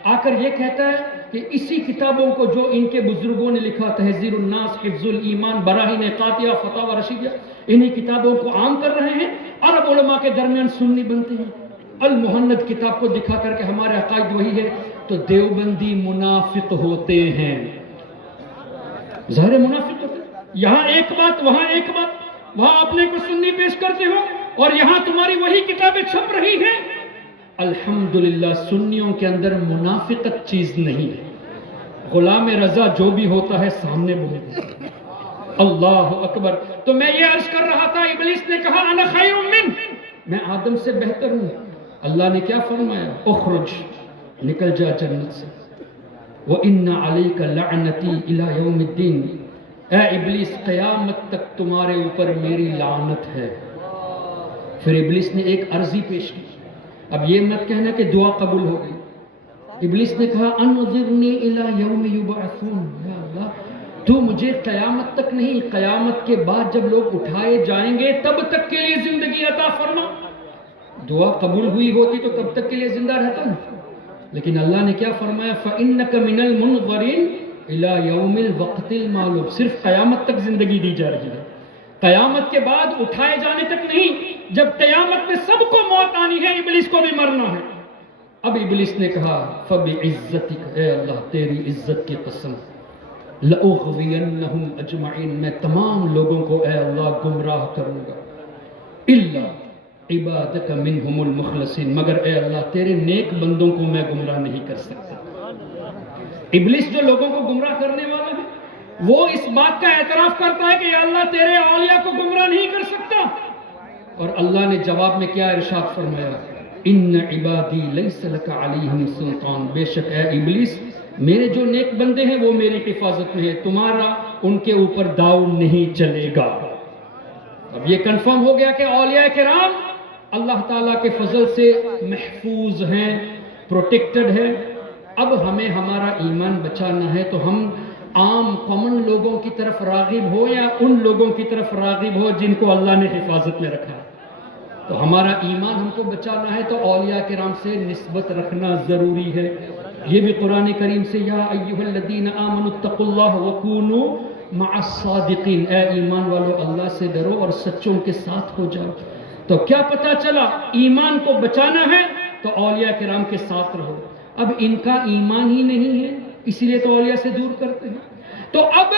آ کر یہ کہتا ہے کہ اسی کتابوں کو جو ان کے بزرگوں نے لکھا، تہذیب الناس، حفظ الایمان، براہین قاطعہ، فتاوی رشیدیہ، انہی کتابوں کو عام کر رہے ہیں. عرب علماء کے درمیان سنی بنتے ہیں. المحند کتاب کو دکھا کر کے ہمارے عقائد وہی ہے، تو دیوبندی منافق ہوتے ہیں. ظاہر منافق ہوتے ہیں. یہاں ایک بات، وہاں ایک بات، وہاں اپنے کو سنی پیش کرتے ہو اور یہاں تمہاری وہی کتابیں چھپ رہی ہیں. الحمدللہ سنیوں کے اندر منافقت چیز نہیں ہے. غلام رضا جو بھی ہوتا ہے سامنے بولتا ہے. اللہ اکبر. تو میں یہ عرض کر رہا تھا، ابلیس نے کہا انا خیر من، میں آدم سے بہتر ہوں. اللہ نے کیا فرمایا؟ اخرج، نکل جا جنت سے. وَإِنَّ عَلَيْكَ لَعْنَتِي إِلَى يَوْمِ الدِّينِ، اے ابلیس قیامت تک تمہارے اوپر میری لعنت ہے. پھر ابلیس نے ایک عرضی پیش کی. اب یہ مت کہنا کہ دعا قبول ہو گئی. ابلیس نے کہا انظرنی الی یوم یبعثون، یا اللہ تو مجھے قیامت تک نہیں، قیامت کے بعد جب لوگ اٹھائے جائیں گے تب تک کے لیے زندگی عطا فرما. دعا قبول ہوئی ہوتی تو تب تک کے لیے زندہ رہتا ہوں. لیکن اللہ نے کیا فرمایا؟ فَإِنَّكَ مِنَ الْمُنظَرِينَ إِلَى يَوْمِ الْوَقْتِ الْمَعْلُومِ. صرف قیامت تک زندگی دی جا رہی ہے، قیامت کے بعد اٹھائے جانے تک نہیں. جب قیامت میں سب کو موت آنی ہے، ابلیس کو بھی مرنا ہے. اب ابلیس نے کہا فَبِعِزَّتِكَ، اے اللہ تیری عزت کی قسم، لَأُغْوِيَنَّهُمْ أَجْمَعِينَ، میں تمام لوگوں کو اے اللہ گمراہ کروں گا. إِلَّا عِبَادَكَ مِنْهُمُ الْمُخْلَصِينَ، مگر اے اللہ تیرے نیک بندوں کو میں گمراہ نہیں کر سکتا. ابلیس جو لوگوں کو گمراہ کرنے والا ہے، وہ اس بات کا اعتراف کرتا ہے کہ یا اللہ تیرے اولیاء کو گمراہ نہیں کر سکتا. اور اللہ نے جواب میں کیا ارشاد فرمایا؟ ان عبادی لیس لک علیہم سلطان، بے شک اے ابلیس میرے جو نیک بندے ہیں وہ میری حفاظت میں ہے، تمہارا ان کے اوپر داؤ نہیں چلے گا. اب یہ کنفرم ہو گیا کہ اولیاء کرام اللہ تعالیٰ کے فضل سے محفوظ ہیں، پروٹیکٹڈ ہیں. اب ہمیں ہمارا ایمان بچانا ہے تو ہم عام کامن لوگوں کی طرف راغب ہو یا ان لوگوں کی طرف راغب ہو جن کو اللہ نے حفاظت میں رکھا ہے. تو ہمارا ایمان ہم کو بچانا ہے تو اولیاء کرام سے نسبت رکھنا ضروری ہے. یہ بھی قرآن کریم سے یا ایھا الذین آمنوا اتقوا اللہ وکونوا مع الصادقین، اے ایمان والو اللہ سے ڈرو اور سچوں کے ساتھ ہو جاؤ. تو کیا پتہ چلا ایمان کو بچانا ہے تو اولیاء کرام کے ساتھ رہو. اب ان کا ایمان ہی نہیں ہے اسی لیے تو اولیاء سے دور کرتے ہیں. تو اب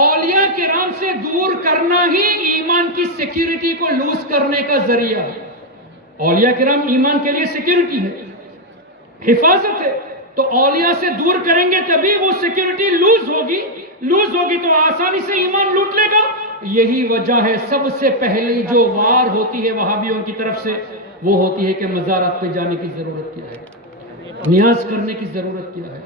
اولیاء کرام سے دور کرنا ہی ایمان کی سیکیورٹی کو لوز کرنے کا ذریعہ ہے. اولیاء کرام ایمان کے لیے سیکیورٹی ہے، حفاظت ہے. تو اولیاء سے دور کریں گے تبھی وہ سیکیورٹی لوز ہوگی تو آسانی سے ایمان لوٹ لے گا. یہی وجہ ہے سب سے پہلی جو وار ہوتی ہے وہابیوں کی طرف سے وہ ہوتی ہے کہ مزارات پہ جانے کی ضرورت کیا ہے، نیاز کرنے کی ضرورت کیا ہے،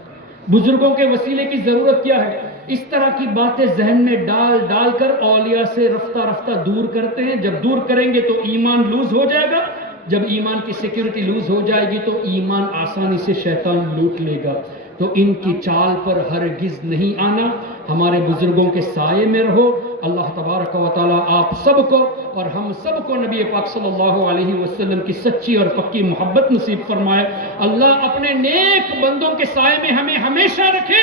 بزرگوں کے وسیلے کی ضرورت کیا ہے. اس طرح کی باتیں ذہن میں ڈال کر اولیاء سے رفتہ رفتہ دور کرتے ہیں. جب دور کریں گے تو ایمان لوز ہو جائے گا. جب ایمان کی سیکیورٹی لوز ہو جائے گی تو ایمان آسانی سے شیطان لوٹ لے گا. تو ان کی چال پر ہرگز نہیں آنا. ہمارے بزرگوں کے سائے میں رہو. اللہ تبارک و تعالیٰ آپ سب کو اور ہم سب کو نبی پاک صلی اللہ علیہ وسلم کی سچی اور پکی محبت نصیب فرمائے. اللہ اپنے نیک بندوں کے سائے میں ہمیں ہمیشہ رکھے،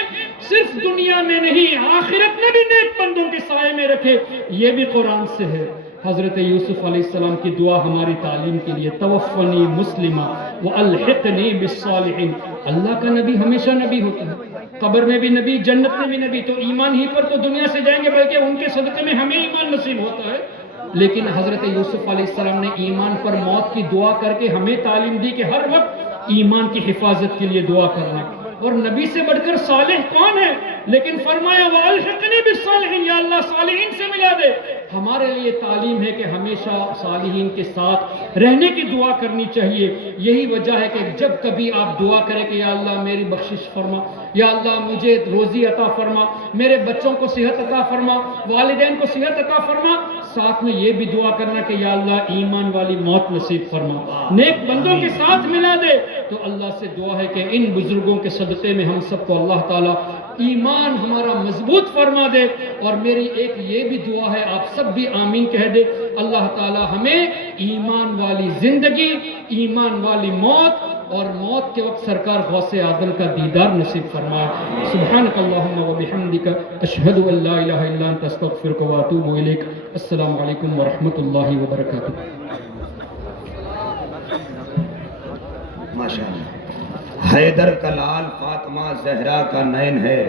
صرف دنیا میں نہیں آخرت میں بھی نیک بندوں کے سائے میں رکھے. یہ بھی قرآن سے ہے. حضرت یوسف علیہ السلام کی دعا ہماری تعلیم کے لیے، توفنی مسلمہ والحقنی بالصالحین. اللہ کا نبی ہمیشہ نبی ہوتا ہے، قبر میں بھی نبی، جنت میں بھی نبی. تو ایمان ہی پر تو دنیا سے جائیں گے بلکہ ان کے صدقے میں ہمیں ایمان نصیب ہوتا ہے. لیکن حضرت یوسف علیہ السلام نے ایمان پر موت کی دعا کر کے ہمیں تعلیم دی کہ ہر وقت ایمان کی حفاظت کے لیے دعا کرنا. اور نبی سے بڑھ کر صالح کون ہے؟ لیکن فرمایا وَأَلْحِقْنِي بِالصَّالِحِينَ، یا اللہ صالحین سے ملا دے. ہمارے لیے تعلیم ہے کہ ہمیشہ صالحین کے ساتھ رہنے کی دعا کرنی چاہیے. یہی وجہ ہے کہ جب کبھی آپ دعا کریں کہ یا اللہ میری بخشش فرما، یا اللہ مجھے روزی عطا فرما، میرے بچوں کو صحت عطا فرما، والدین کو صحت عطا فرما، ساتھ میں یہ بھی دعا کرنا کہ یا اللہ ایمان والی موت نصیب فرما، نیک بندوں کے ساتھ ملا دے. تو اللہ سے دعا ہے کہ ان بزرگوں کے صدقے میں ہم سب کو اللہ تعالیٰ ایمان ہمارا مضبوط فرما دے. اور میری ایک یہ بھی دعا ہے، آپ سب بھی آمین کہہ دے. اللہ تعالیٰ ہمیں ایمان والی زندگی، ایمان والی موت اور موت کے وقت سرکار غوث اعظم کا دیدار نصیب فرمائے. سبحانک اللہم و بحمدک، اشہد ان لا الہ الا انت، استغفرک و اتوب الیک. السلام علیکم ورحمۃ اللہ وبرکاتہ. ماشاءاللہ. حیدر کا لال فاطمہ زہرا کا نین ہے،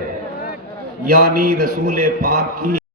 یعنی رسول پاک کی